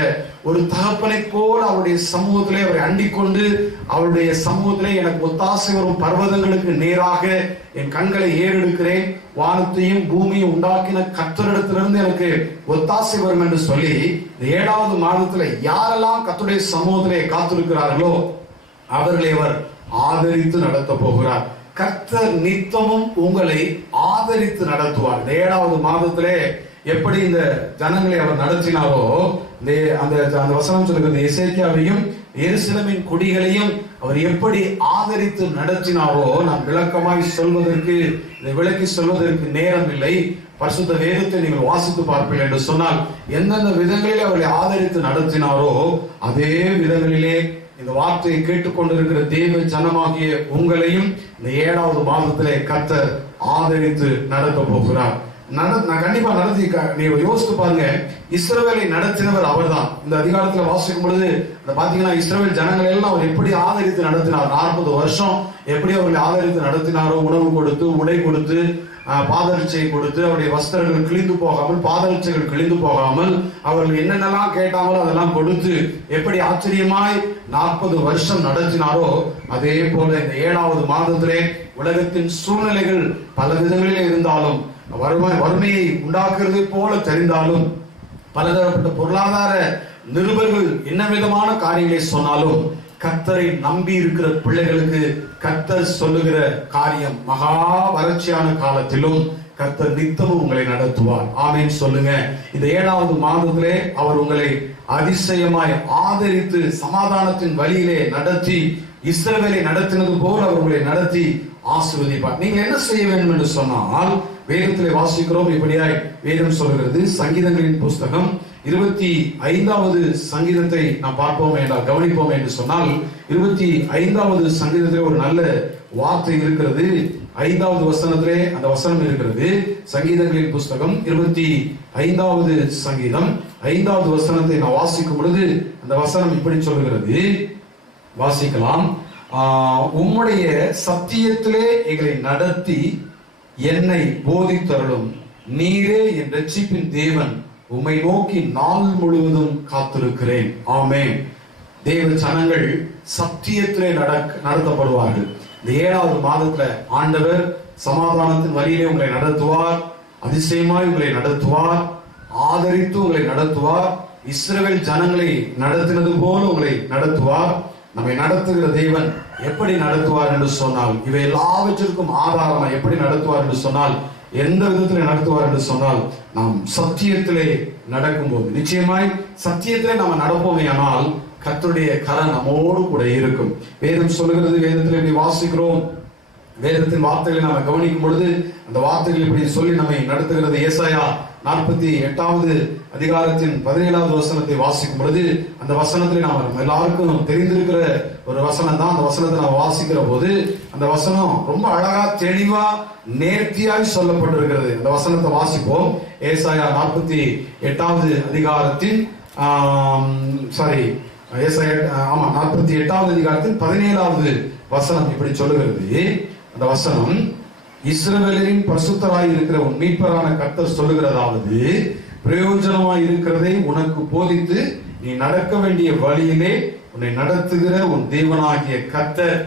ஒரு தகப்பனை போல அவருடைய சமூகத்திலே அவரை அண்டிக் கொண்டு, அவருடைய சமூகத்திலே எனக்கு ஒத்தாசை வரும் பர்வதங்களுக்கு நேராக என் கண்களை ஏறெடுக்கிறேன், வானத்தையும் பூமியும் உண்டாக்கின கர்த்தரிடத்திலிருந்து எனக்கு ஒத்தாசை வரும் என்று சொல்லி இந்த 7வது மாதத்துல யாரெல்லாம் கர்த்தருடைய சமூகத்திலே காத்திருக்கிறார்களோ அவர்களை அவர் ஆதரித்து நடத்த போகிறார். கர்த்தர் நித்தமும் உங்களை ஆதரித்து நடத்துவார். இந்த 7வது மாதத்திலே எப்படி இந்த ஜனங்களை அவர் நடத்தினாரோ, அந்த வசனம் சொல்கிறது, எசேக்கியாவையும் எருசலேமின் குடிகளையும் அவர் எப்படி ஆதரித்து நடத்தினாரோ நாம் விளக்கமாய் சொல்வதற்கு, இதை விளக்கி சொல்வதற்கு நேரம் இல்லை. பரிசுத்த வேதத்தை நீங்கள் வாசித்து பார்ப்பீர்கள் என்று சொன்னால் எந்தெந்த விதங்களிலே அவர்களை ஆதரித்து நடத்தினாரோ அதே விதங்களிலே இந்த வார்த்தையை கேட்டுக்கொண்டிருக்கிற தேவ ஜனமாகிய உங்களையும் இந்த 7வது மாதத்திலே கர்த்தர் ஆதரித்து நடத்த போகிறார். கண்டிப்பா நடத்தி நீங்க யோசித்து பாருங்க. இஸ்ரவேலை நடத்தினவர் அவர்தான். இந்த அதிகாரத்துல வாசிக்கும் பொழுது பாத்தீங்கன்னா இஸ்ரவேல் ஜனங்களை எல்லாம் அவர் எப்படி ஆதரித்து நடத்தினார், 40 வருஷம் எப்படி அவர்களை ஆதரித்து நடத்தினாரோ, உணவு கொடுத்து, உடை கொடுத்து, பாதரட்சையை கொடுத்து அவருடைய வஸ்திரங்கள் கிழிந்து போகாமல், பாதரட்சைகள் கிழிந்து போகாமல், அவர்கள் என்னென்னலாம் கேட்டாங்களோ அதெல்லாம் கொடுத்து எப்படி ஆச்சரியமாய் 40 வருஷம் நடத்தினாரோ, அதே போல இந்த 7வது மாதத்திலே உலகத்தின் சூழ்நிலைகள் பல விதங்களிலே இருந்தாலும், வறுமையை உண்டாக்குறது போல தெரிந்தாலும், பலதரப்பட்ட பொருளாதார நிருபர்கள் என்ன விதமான காரியங்களை சொன்னாலும், கர்த்தரை நம்பி இருக்கிற பிள்ளைகளுக்கு கர்த்தர் சொல்லுகிற காரியம், மகா வறட்சியான காலத்திலும் கர்த்தர் நித்தமும் உங்களை நடத்துவார். ஆமென் சொல்லுங்க. இந்த 7வது மாதத்திலே அவர் உங்களை அதிசயமாய் ஆதரித்து சமாதானத்தின் வழியிலே நடத்தி, இஸ்ரவேலை நடத்தினது போல் அவர் உங்களை நடத்தி ஆசீர்வதிப்பார். நீங்க என்ன செய்ய வேண்டும் என்று சொன்னால், வேதத்திலே வாசிக்கிறோம், இப்படியாய் வேதம் சொல்கிறது. சங்கீதங்களின் புஸ்தகம் 25வது சங்கீதத்தை நாம் பார்ப்போம் என்றால், கவனிப்போம் என்று சொன்னால், 25வது சங்கீதத்திலே ஒரு நல்ல வார்த்தை இருக்கிறது. 5வது வசனத்திலே அந்த வசனம் இருக்கிறது. சங்கீதங்களின் புஸ்தகம் 25வது சங்கீதம் 5வது வசனத்தை நான் வாசிக்கும் பொழுது அந்த வசனம் இப்படி சொல்கிறது. வாசிக்கலாம். உம்முடைய சத்தியத்திலே எங்களை நடத்தி என்னை போதித்தருளும். நீரே என் ரட்சிப்பின் தேவன். உம்மை நோக்கி நாள் முழுவதும் காத்திருக்கிறேன். ஆமென். தேவ ஜனங்கள் சத்தியத்திலே நடத்தப்படுவார்கள். இந்த 7வது மாதத்துல ஆண்டவர் சமாதானத்தின் வழியிலே உங்களை நடத்துவார், அதிசயமாய் உங்களை நடத்துவார், ஆதரித்து உங்களை நடத்துவார், இஸ்ரவேல் ஜனங்களை நடத்தினது போல உங்களை நடத்துவார். நம்மை நடத்துகிற தேவன் எப்படி நடத்துவார் என்று சொன்னால், இவை எல்லாவற்றிற்கும் ஆதாரமா எப்படி நடத்துவார் என்று சொன்னால், எந்த விதத்தில் நடத்துவார் என்று சொன்னால், நாம் சத்தியத்திலே நடக்கும்போது, நிச்சயமாய் சத்தியத்திலே நம்ம நடப்போமே, ஆனால் கர்த்தருடைய கரம் நம்மோடு கூட இருக்கும். வேதம் சொல்லுகிறது. வேதத்தில் இப்படி வாசிக்கிறோம். வேதத்தின் வார்த்தைகளை நாம் கவனிக்கும் பொழுது அந்த வார்த்தைகள் இப்படி சொல்லி நம்மை நடத்துகிறது. ஏசாயா 48வது அதிகாரத்தின் 17வது வசனத்தை வாசிக்கும் பொழுது அந்த வசனத்தில் நாம் எல்லாருக்கும் தெரிந்திருக்கிற ஒரு வசனம் தான். அந்த வசனத்தை நாம் வாசிக்கிற போது அந்த வசனம் ரொம்ப அழகா, தெளிவா, நேர்த்தியாய் சொல்லப்பட்டிருக்கிறது. அந்த வசனத்தை வாசிப்போம். ஏசாயா 48வது அதிகாரத்தின் 48வது அதிகாரத்தின் 17வது வசனம் இப்படி சொல்லுகிறது. அந்த வசனம், இஸ்ரவேலின் பரிசுத்தராய் இருக்கிற உன் மீட்பரான கர்த்தர் சொல்லுகிறதாவது, பிரயோஜனமாய் இருக்கிறதை உனக்கு போதித்து நீ நடக்க வேண்டிய வழியிலே உன்னை நடத்துகிற உன் தேவனாகிய கர்த்தர்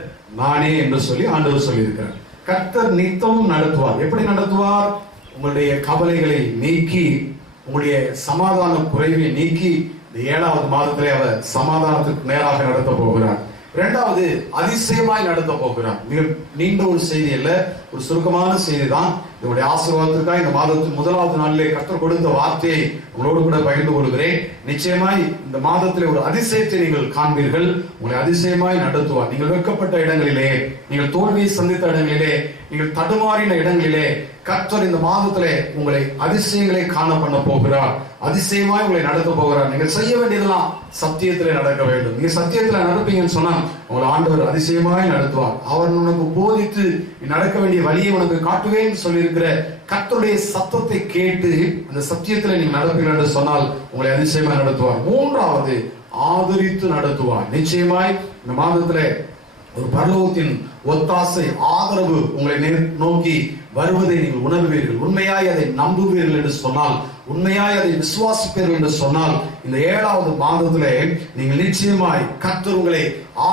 நானே என்று சொல்லி ஆண்டவர் சொல்லியிருக்கிறார். கர்த்தர் நித்தமும் நடத்துவார். எப்படி நடத்துவார்? உங்களுடைய கவலைகளை நீக்கி, உங்களுடைய சமாதான குறைவை நீக்கி, இந்த 7வது மாதத்திலே அவர் சமாதானத்துக்கு நேராக நடத்த போகிறார். 2வது, அதிசயமாய் நடத்த போகிறார். மிக நீண்ட ஒரு செய்தி அல்ல, ஒரு சுருக்கமான செய்தி தான். இதனுடைய ஆசீர்வாதத்திற்காக இந்த மாதத்தின் 1வது நாளிலே கர்த்தர் கொடுத்த வார்த்தையை உங்களோடு கூட பகிர்ந்து கொள்கிறேன். நிச்சயமாய் இந்த மாதத்திலே ஒரு அதிசயத்தை நீங்கள் காண்பீர்கள். உங்களை அதிசயமாய் நடத்துவார். நீங்கள் வெட்கப்பட்ட இடங்களிலே, நீங்கள் தோல்வியை சந்தித்த இடங்களிலே, நீங்கள் தடுமாறின இடங்களிலே கர்த்தர் இந்த மாதத்திலே உங்களை அதிசயங்களை காண பண்ண போகிறார். அதிசயமாய் உங்களை நடத்த போகிறார். நீங்கள் செய்ய வேண்டியதெல்லாம் சத்தியத்திலே நடக்க வேண்டும். நீங்க சத்தியத்திலே நடப்பீங்கன்னு சொன்னா உங்களை ஆண்டவர் அதிசயமாய் நடத்துவார். அவர் உனக்கு போதித்து நடக்க வேண்டிய வழியை உனக்கு காட்டுவேன் சொல்லியிருக்கிற கர்த்தருடைய சத்தத்தை கேட்டு அந்த சத்தியத்திலே நீங்க நடப்பீர்கள் என்று சொன்னால் உங்களை அதிசயமாய் நடத்துவார். 3வது, ஆதரித்து நடத்துவார். நிச்சயமாய் இந்த மாதத்திலே ஒரு பரலோகத்தின் ஒத்தாசை, ஆதரவு உங்களை நோக்கி வருவதை நீங்கள் உணர்வீர்கள். உண்மையாய் அதை நம்புவீர்கள் என்று சொன்னால், உண்மையாய் அதை விசுவாசிப்பீர்கள் என்று சொன்னால், இந்த 7வது மாதத்திலே நீங்கள் நிச்சயமாய் கர்த்தர் உங்களை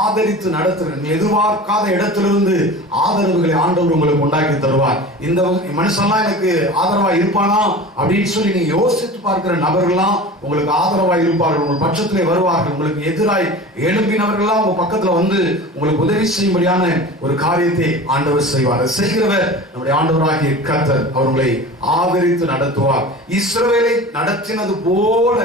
ஆதரித்து நடத்துவீர்கள். எதிர்பார்க்காத இடத்திலிருந்து ஆதரவுகளை ஆண்டவர் உங்களுக்கு உண்டாக்கி தருவார். இந்த மனுஷன்லாம் எனக்கு ஆதரவா இருப்பானா அப்படின்னு சொல்லி நீங்க யோசித்து பார்க்கிற நபர்கள்லாம் உங்களுக்கு ஆதரவா இருப்பார்கள். உங்கள் பட்சத்திலே வருவார்கள். உங்களுக்கு எதிராய் எழும்பினவர்கள்லாம் உங்க பக்கத்துல வந்து உங்களுக்கு உதவி செய்யும்படியான ஒரு காரியத்தை ஆண்டவர் செய்வார். செய்கிறவர் நம்முடைய ஆண்டவராகிய கர்த்தர். அவர் உங்களை ஆதரித்து நடத்துவார். இஸ்ரவேலை நடத்தினது போல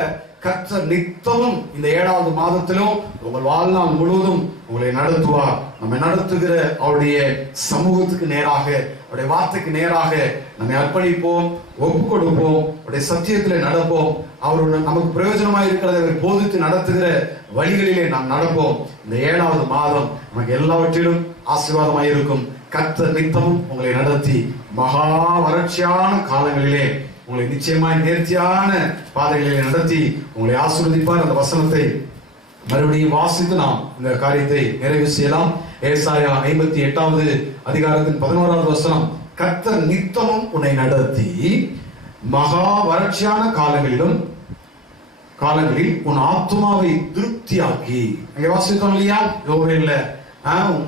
கர்த்தர் நித்தமும் இந்த 7வது மாதத்திலும் உங்கள் வாழ்நாள் முழுவதும் உங்களை நடத்துவார். நம்ம நடத்துகிற அவருடைய சமூகத்துக்கு நேராக, அவருடைய வார்த்தைக்கு நேராக நம்மை அர்ப்பணிப்போம், ஒப்பு கொடுப்போம், அவருடைய சத்தியத்திலே நடப்போம். அவருடைய நமக்கு பிரயோஜனமாக இருக்கிறதை போதித்து நடத்துகிற வழிகளிலே நாம் நடப்போம். இந்த 7வது மாதம் நமக்கு எல்லாவற்றிலும் ஆசீர்வாதமாக இருக்கும். கர்த்தர் நித்தமும் உங்களை நடத்தி மகா வறட்சியான காலங்களிலே உங்களை நிச்சயமாய் நேர்த்தியான பாதைகளிலே நடத்தி உங்களை ஆசீர்வதிப்பார். அந்த வசனத்தை மறுபடியும் வாசித்து நாம் இந்த காரியத்தை நிறைவு செய்யலாம். ஏசாயா 58வது அதிகாரத்தின் 11வது வசனம் கர்த்தர் நித்தமும் உன்னை நடத்தி மகா வறட்சியான காலங்களில் உன் ஆத்துமாவை திருப்தியாக்கி. அங்கே வாசித்தோம் இல்லையா யோவேல்ல,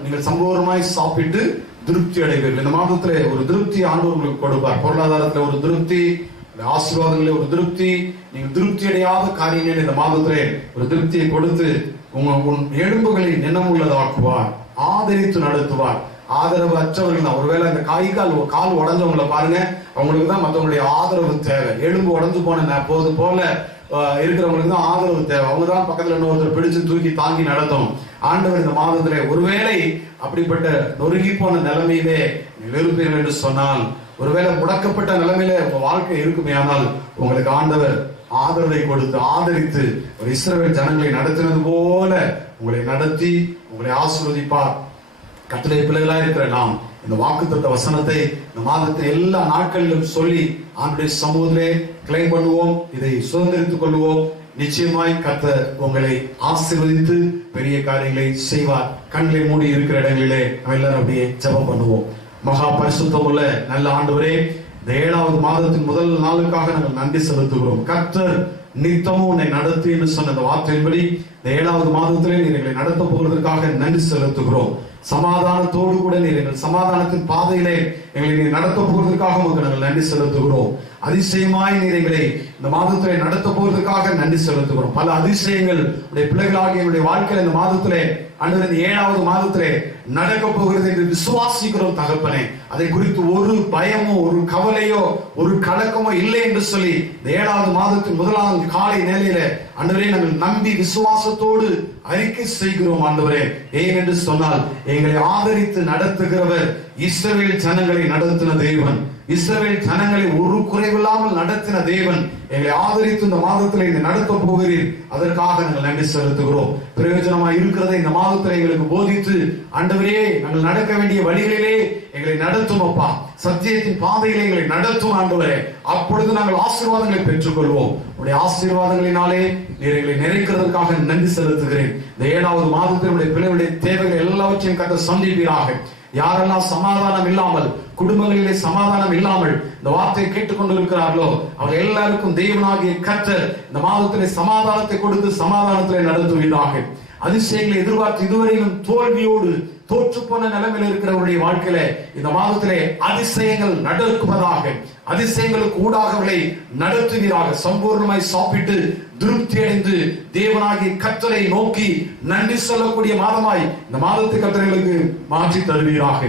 நீங்கள் சம்பூர்ணமாய் சாப்பிட்டு திருப்தி அடைவீர்கள். இந்த மாதத்துல ஒரு திருப்தி ஆண்டவர் உங்களுக்கு கொடுப்பார். பொருளாதாரத்துல ஒரு திருப்தி, ஆசீர்வாதங்களில் ஒரு திருப்தி, நீங்கள் திருப்தி அடையாத காரியங்கள் இந்த மாதத்திலே ஒரு திருப்தியை கொடுத்து உன் எலும்புகளை நினமுள்ளதாக்குவார், ஆதரித்து நடத்துவார். ஆதரவு அற்றவர்கள் தான். ஒருவேளை அந்த கால் உடஞ்சவங்களை பாருங்க, அவங்களுக்கு தான் மற்றவங்களுடைய ஆதரவு தேவை. எலும்பு உடஞ்சு போன போது போல இருக்கிறவங்களுக்கு தான் ஆதரவு தேவை. அவங்க தான் பக்கத்துல இன்னொருத்தர் பிடிச்சு தூக்கி தாங்கி நடத்தும். ஆண்டவர் இந்த மாதத்திலே ஒருவேளை அப்படிப்பட்ட நொறுங்கி போன நிலைமையிலே வெறுப்பீர்கள் என்று சொன்னால், ஒருவேளை முடக்கப்பட்ட நிலைமையில உங்க வாழ்க்கை இருக்குமே, ஆனால் உங்களுக்கு ஆண்டவர் ஆதரவை கொடுத்து ஆதரித்து ஒரு இஸ்ரவேல் ஜனங்களை நடத்தினது போல உங்களை நடத்தி உங்களை ஆசீர்வதிப்பார். கர்த்தருடைய பிள்ளைகளா இருக்கிற நாம் இந்த வாக்குத்தத்த வசனத்தை இந்த மாதத்தில் எல்லா நாட்களிலும் சொல்லி ஆண்டுடைய சமூகத்திலே கிளைம் பண்ணுவோம், இதை சுதந்திரித்துக் கொள்வோம். நிச்சயமாய் கர்த்தர் உங்களை ஆசீர்வதித்து பெரிய காரியங்களை செய்வார். கண்களை மூடி இருக்கிற இடங்களிலே நம்ம எல்லாரும் அப்படியே ஜெபம் பண்ணுவோம். மகா பரிசுத்தமுள்ள நல்ல ஆண்டவரே, இந்த 7வது மாதத்தின் முதல் நாளுக்காக நாங்கள் நன்றி செலுத்துகிறோம். கர்த்தர் நித்தமும் உன்னை நடத்தி என்று சொன்ன அந்த வார்த்தையின்படி இந்த 7வது மாதத்திலே நீர் எங்களை நடத்த போவதற்காக நன்றி செலுத்துகிறோம். சமாதானத்தோடு கூட நீர் எங்கள் சமாதானத்தின் பாதையிலே எங்களை நீர் நடத்த போவதற்காக உங்களுக்கு நாங்கள் நன்றி செலுத்துகிறோம். அதிசயமாய் நீர் எங்களை இந்த மாதத்திலே நடத்த போவதற்காக நன்றி செலுத்துகிறோம். பல அதிசயங்கள் உடைய பிள்ளைகளாகிய என்னுடைய வாழ்க்கையில் இந்த மாதத்திலே அன்று இந்த 7வது மாதத்திலே நடக்க போகிறது என்று விசுவாசிக்கிறோம் தகப்பனே. அதை குறித்து ஒரு பயமோ ஒரு கவலையோ ஒரு கலக்கமோ இல்லை என்று சொல்லி இந்த 7வது மாதத்தின் முதலாவது காலை நேரையில ஆண்டவரே நாங்கள் நம்பி விசுவாசத்தோடு அறிக்கை செய்கிறோம். ஆண்டவரே, ஏன் என்று சொன்னால் எங்களை ஆதரித்து நடத்துகிறவர் இஸ்ரவேல் ஜனங்களை நடத்தின தேவன், இஸ்ரவேல் ஜனங்களை ஒரு குறைவில்லாமல் நடத்தின தேவன். எங்களை ஆதரித்து இந்த மாதத்தில் இதை நடத்த போகிறீர், அதற்காக நாங்கள் நன்றி செலுத்துகிறோம். பிரயோஜனமாக இருக்கிறதை இந்த மாதத்தில் எங்களுக்கு போதித்து ஆண்டவரே நாங்கள் நடக்க வேண்டிய வழிகளிலே எங்களை நடத்தும் அப்பா, சத்தியத்தின் பாதையிலே எங்களை நடத்தும் ஆண்டவரே. அப்பொழுது நாங்கள் ஆசீர்வாதங்களை பெற்றுக் கொள்வோம். உடைய ஆசீர்வாதங்களினாலே நீர் எங்களை நிறைக்கிறதற்காக நன்றி செலுத்துகிறேன். இந்த 7வது மாதத்தில் உடைய பிள்ளைகளுடைய தேவைகள் எல்லாவற்றையும் கர்த்தர் சந்திப்பீராக. யாரெல்லாம் சமாதானம் இல்லாமல், குடும்பங்களிலே சமாதானம் இல்லாமல் இந்த வார்த்தையை கேட்டுக்கொண்டு இருக்கிறார்களோ அவர்கள் எல்லாருக்கும் தெய்வனாகிய கர்த்தர் இந்த மாதத்திலே சமாதானத்தை கொடுத்து சமாதானத்திலே நடத்துவீராக. அதிசயங்களை எதிர்பார்த்து இதுவரையிலும் தோல்வியோடு தோற்று போன நிலைமையில் இருக்கிறவருடைய வாழ்க்கையில இந்த மாதத்திலே அதிசயங்கள் நடக்குவதாக, அதிசயங்களுக்கு ஊடாகவர்களை நடத்துவீராக. சம்பூர்ணமாய் சாப்பிட்டு திருப்தி அடைந்து தேவனாகிய கர்த்தரை நோக்கி நன்றி சொல்லக்கூடிய மாதமாய் இந்த மாதத்தை கர்த்தர்களுக்கு மாற்றி தருவீராக.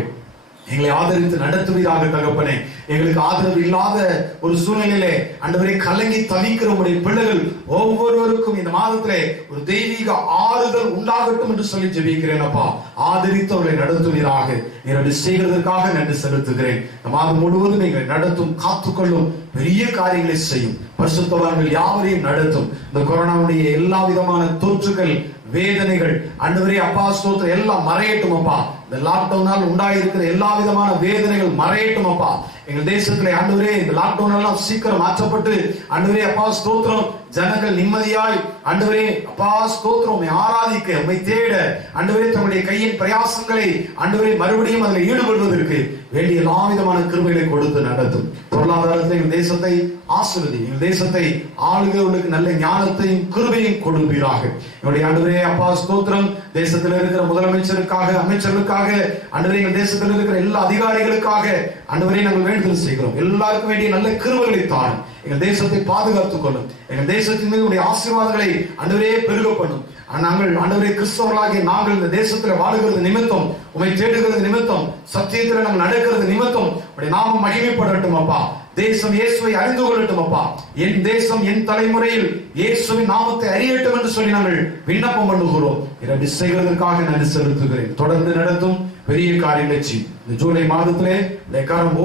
எங்களை ஆதரித்து நடத்துவீராக தகப்பனே. எங்களுக்கு ஆதரவு இல்லாத ஒரு சூழ்நிலையிலே ஆண்டவரே கலங்கி தவிக்கிற உடைய பிள்ளைகள் ஒவ்வொருவருக்கும் இந்த மாதத்திலே ஒரு தெய்வீக ஆறுதல் உண்டாகட்டும் என்று சொல்லி ஜெபிக்கிறேன் அப்பா. ஆதரித்து அவர்களை நடத்துவீராக. என்னுடைய செய்கிறதற்காக நன்றி செலுத்துகிறேன். இந்த மாதம் முழுவதும் எங்களை நடத்தும், காத்துக்கொள்ளும், பெரிய காரியங்களை செய்யும். பரிசுத்தவான்கள் யாவரையும் நடத்தும். இந்த கொரோனாவுடைய எல்லா விதமான தொற்றுகள், வேதனைகள் ஆண்டவரே அப்பா ஸ்தோத்திரம் எல்லாம் மறையட்டும் அப்பா. இந்த லாக்டவுனால் உண்டாயிருக்கிற எல்லா விதமான வேதனைகள் மறையட்டும் அப்பா. எங்கள் தேசத்திலே ஆண்டவரே இந்த லாக்டவுன் எல்லாம் சீக்கிரம் மாற்றப்பட்டு ஆண்டவரே அப்பா ஸ்தோத்திரம் ஜனங்கள் நிம்மதியாய் ஆண்டவரே அப்பா ஸ்தோத்திரம் உம்மை ஆராதிக்க, உம்மை தேட ஆண்டவரே தங்களுடைய கையின் பிரயாசங்களை ஆண்டவரே மறுபடியும் அதில் ஈடுபடுவதற்கு வேண்டிய எல்லா விதமான கிருபைகளை கொடுத்து நடத்தும். பொருளாதாரத்தை எங்கள் தேசத்தை ஆசீர்வதி. எங்கள் தேசத்தை ஆளுகிறவர்களுக்கு நல்ல ஞானத்தையும் கிருபையும் கொடுப்பீராக. என்னுடைய ஆண்டவரே அப்பா ஸ்தோத்திரம் தேசத்தில் இருக்கிற முதலமைச்சருக்காக, அமைச்சர்களுக்காக ஆண்டவரே எங்கள் தேசத்தில் இருக்கிற எல்லா அதிகாரிகளுக்காக ஆண்டவரே நாங்கள் வேண்டுதல் செய்கிறோம். எல்லாருக்கும் வேண்டிய நல்ல கிருபைகளை தாரும். எங்கள் தேசத்தை பாதுகாத்துக் கொள்ளும். எங்கள் தேசத்தின் மீது உடைய ஆசீர்வாதங்களை ஆண்டவரே பெருக பண்ணும். நாங்கள் ஆண்டவரே கிறிஸ்தவர்களாகிய நாங்கள் இந்த தேசத்தில் வாழுகிறது நிமித்தம், உம்மை தேடுகிறது நிமித்தம், சத்தியத்தில் நாங்கள் நடக்கிறது நிமித்தம் உடைய நாமம் மகிமைப்படட்டும் அப்பா. தேசம் இயேசுவை அறிந்து கொள்ளட்டும் அப்பா. என் தேசம் என் தலைமுறையில் இயேசுவின் நாமத்தை அறியட்டும் என்று சொல்லி நாங்கள் விண்ணப்பம் பண்ணுகிறோம். இதை செய்வதற்காக நன்றி செலுத்துகிறேன். தொடர்ந்து நடத்தும், பெரிய காரியங்களை செய்யும். இந்த ஜூலை மாதத்திலே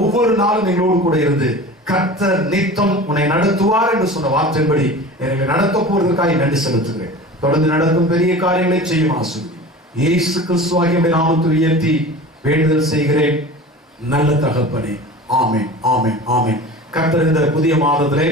ஒவ்வொரு நாளும் எங்களோடு கூட இருந்து கர்த்தர் நித்தம் உன்னை நடத்துவார் என்று சொன்ன வார்த்தையின்படி எங்களை நடத்த போவதற்காக நன்றி செலுத்துகிறேன். தொடர்ந்து நடத்தும், பெரிய காரியங்களை செய்யும் ஆசீர்வதி. இயேசு கிறிஸ்துவாகிய நாமத்தை உயர்த்தி வேண்டுதல் செய்கிறேன் நல்ல தகப்பனே. ஆமென், ஆமென், ஆமென். கர்த்தர் இந்த புதிய மாதத்திலே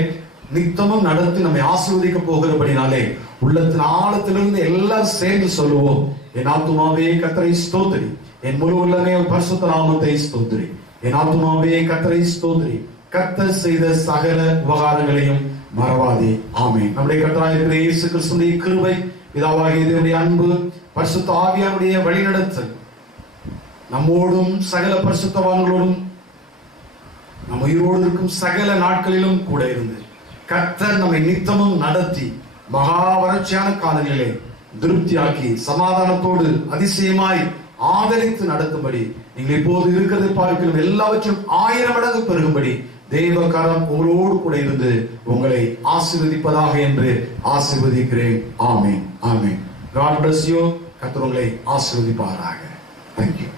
நித்தமும் நடத்தி நம்மை ஆசீர்வதிக்க போகிறபடினாலே உள்ளத்தின் ஆழத்திலிருந்து எல்லாரும் சேர்ந்து சொல்லுவோம், என் ஆத்துமாவே கர்த்தரை ஸ்தோத்திரி, என் முழு உள்ளமே பரிசுத்த நாமத்தை ஸ்தோத்திரி, என் ஆத்துமாவே கர்த்தரை ஸ்தோத்திரி, கர்த்தர் செய்த சகல உபகாரங்களையும் மறவாதே. ஆமென். நம்முடைய கர்த்தராகிய இருக்கிற இயேசு கிறிஸ்துவின் கிருபை, பிதாவாகிய தேவனுடைய அன்பு, பரிசுத்த ஆவியானுடைய வழிநடத்தல் நம்மோடும் சகல பரிசுத்தவான்களோடும் நம் உயிரோடு இருக்கும் சகல நாட்களிலும் கூட இருந்து கர்த்தர் நம்மை நித்தமும் நடத்தி மகா வறட்சியான காலங்களிலே திருப்தியாக்கி சமாதானத்தோடு அதிசயமாய் ஆதரித்து நடத்தும்படி நீங்கள் இப்போது இருக்கிறதை பார்க்கிறோம் எல்லாவற்றும் 1000 மடங்கு பெருகும்படி தெய்வ கரம் உங்களோடு கூட இருந்து உங்களை ஆசீர்வதிப்பதாக என்று ஆசீர்வதிக்கிறேன். ஆமென், ஆமென். God bless you. கர்த்தர் உங்களை ஆசீர்வதிப்பாராக. Thank you.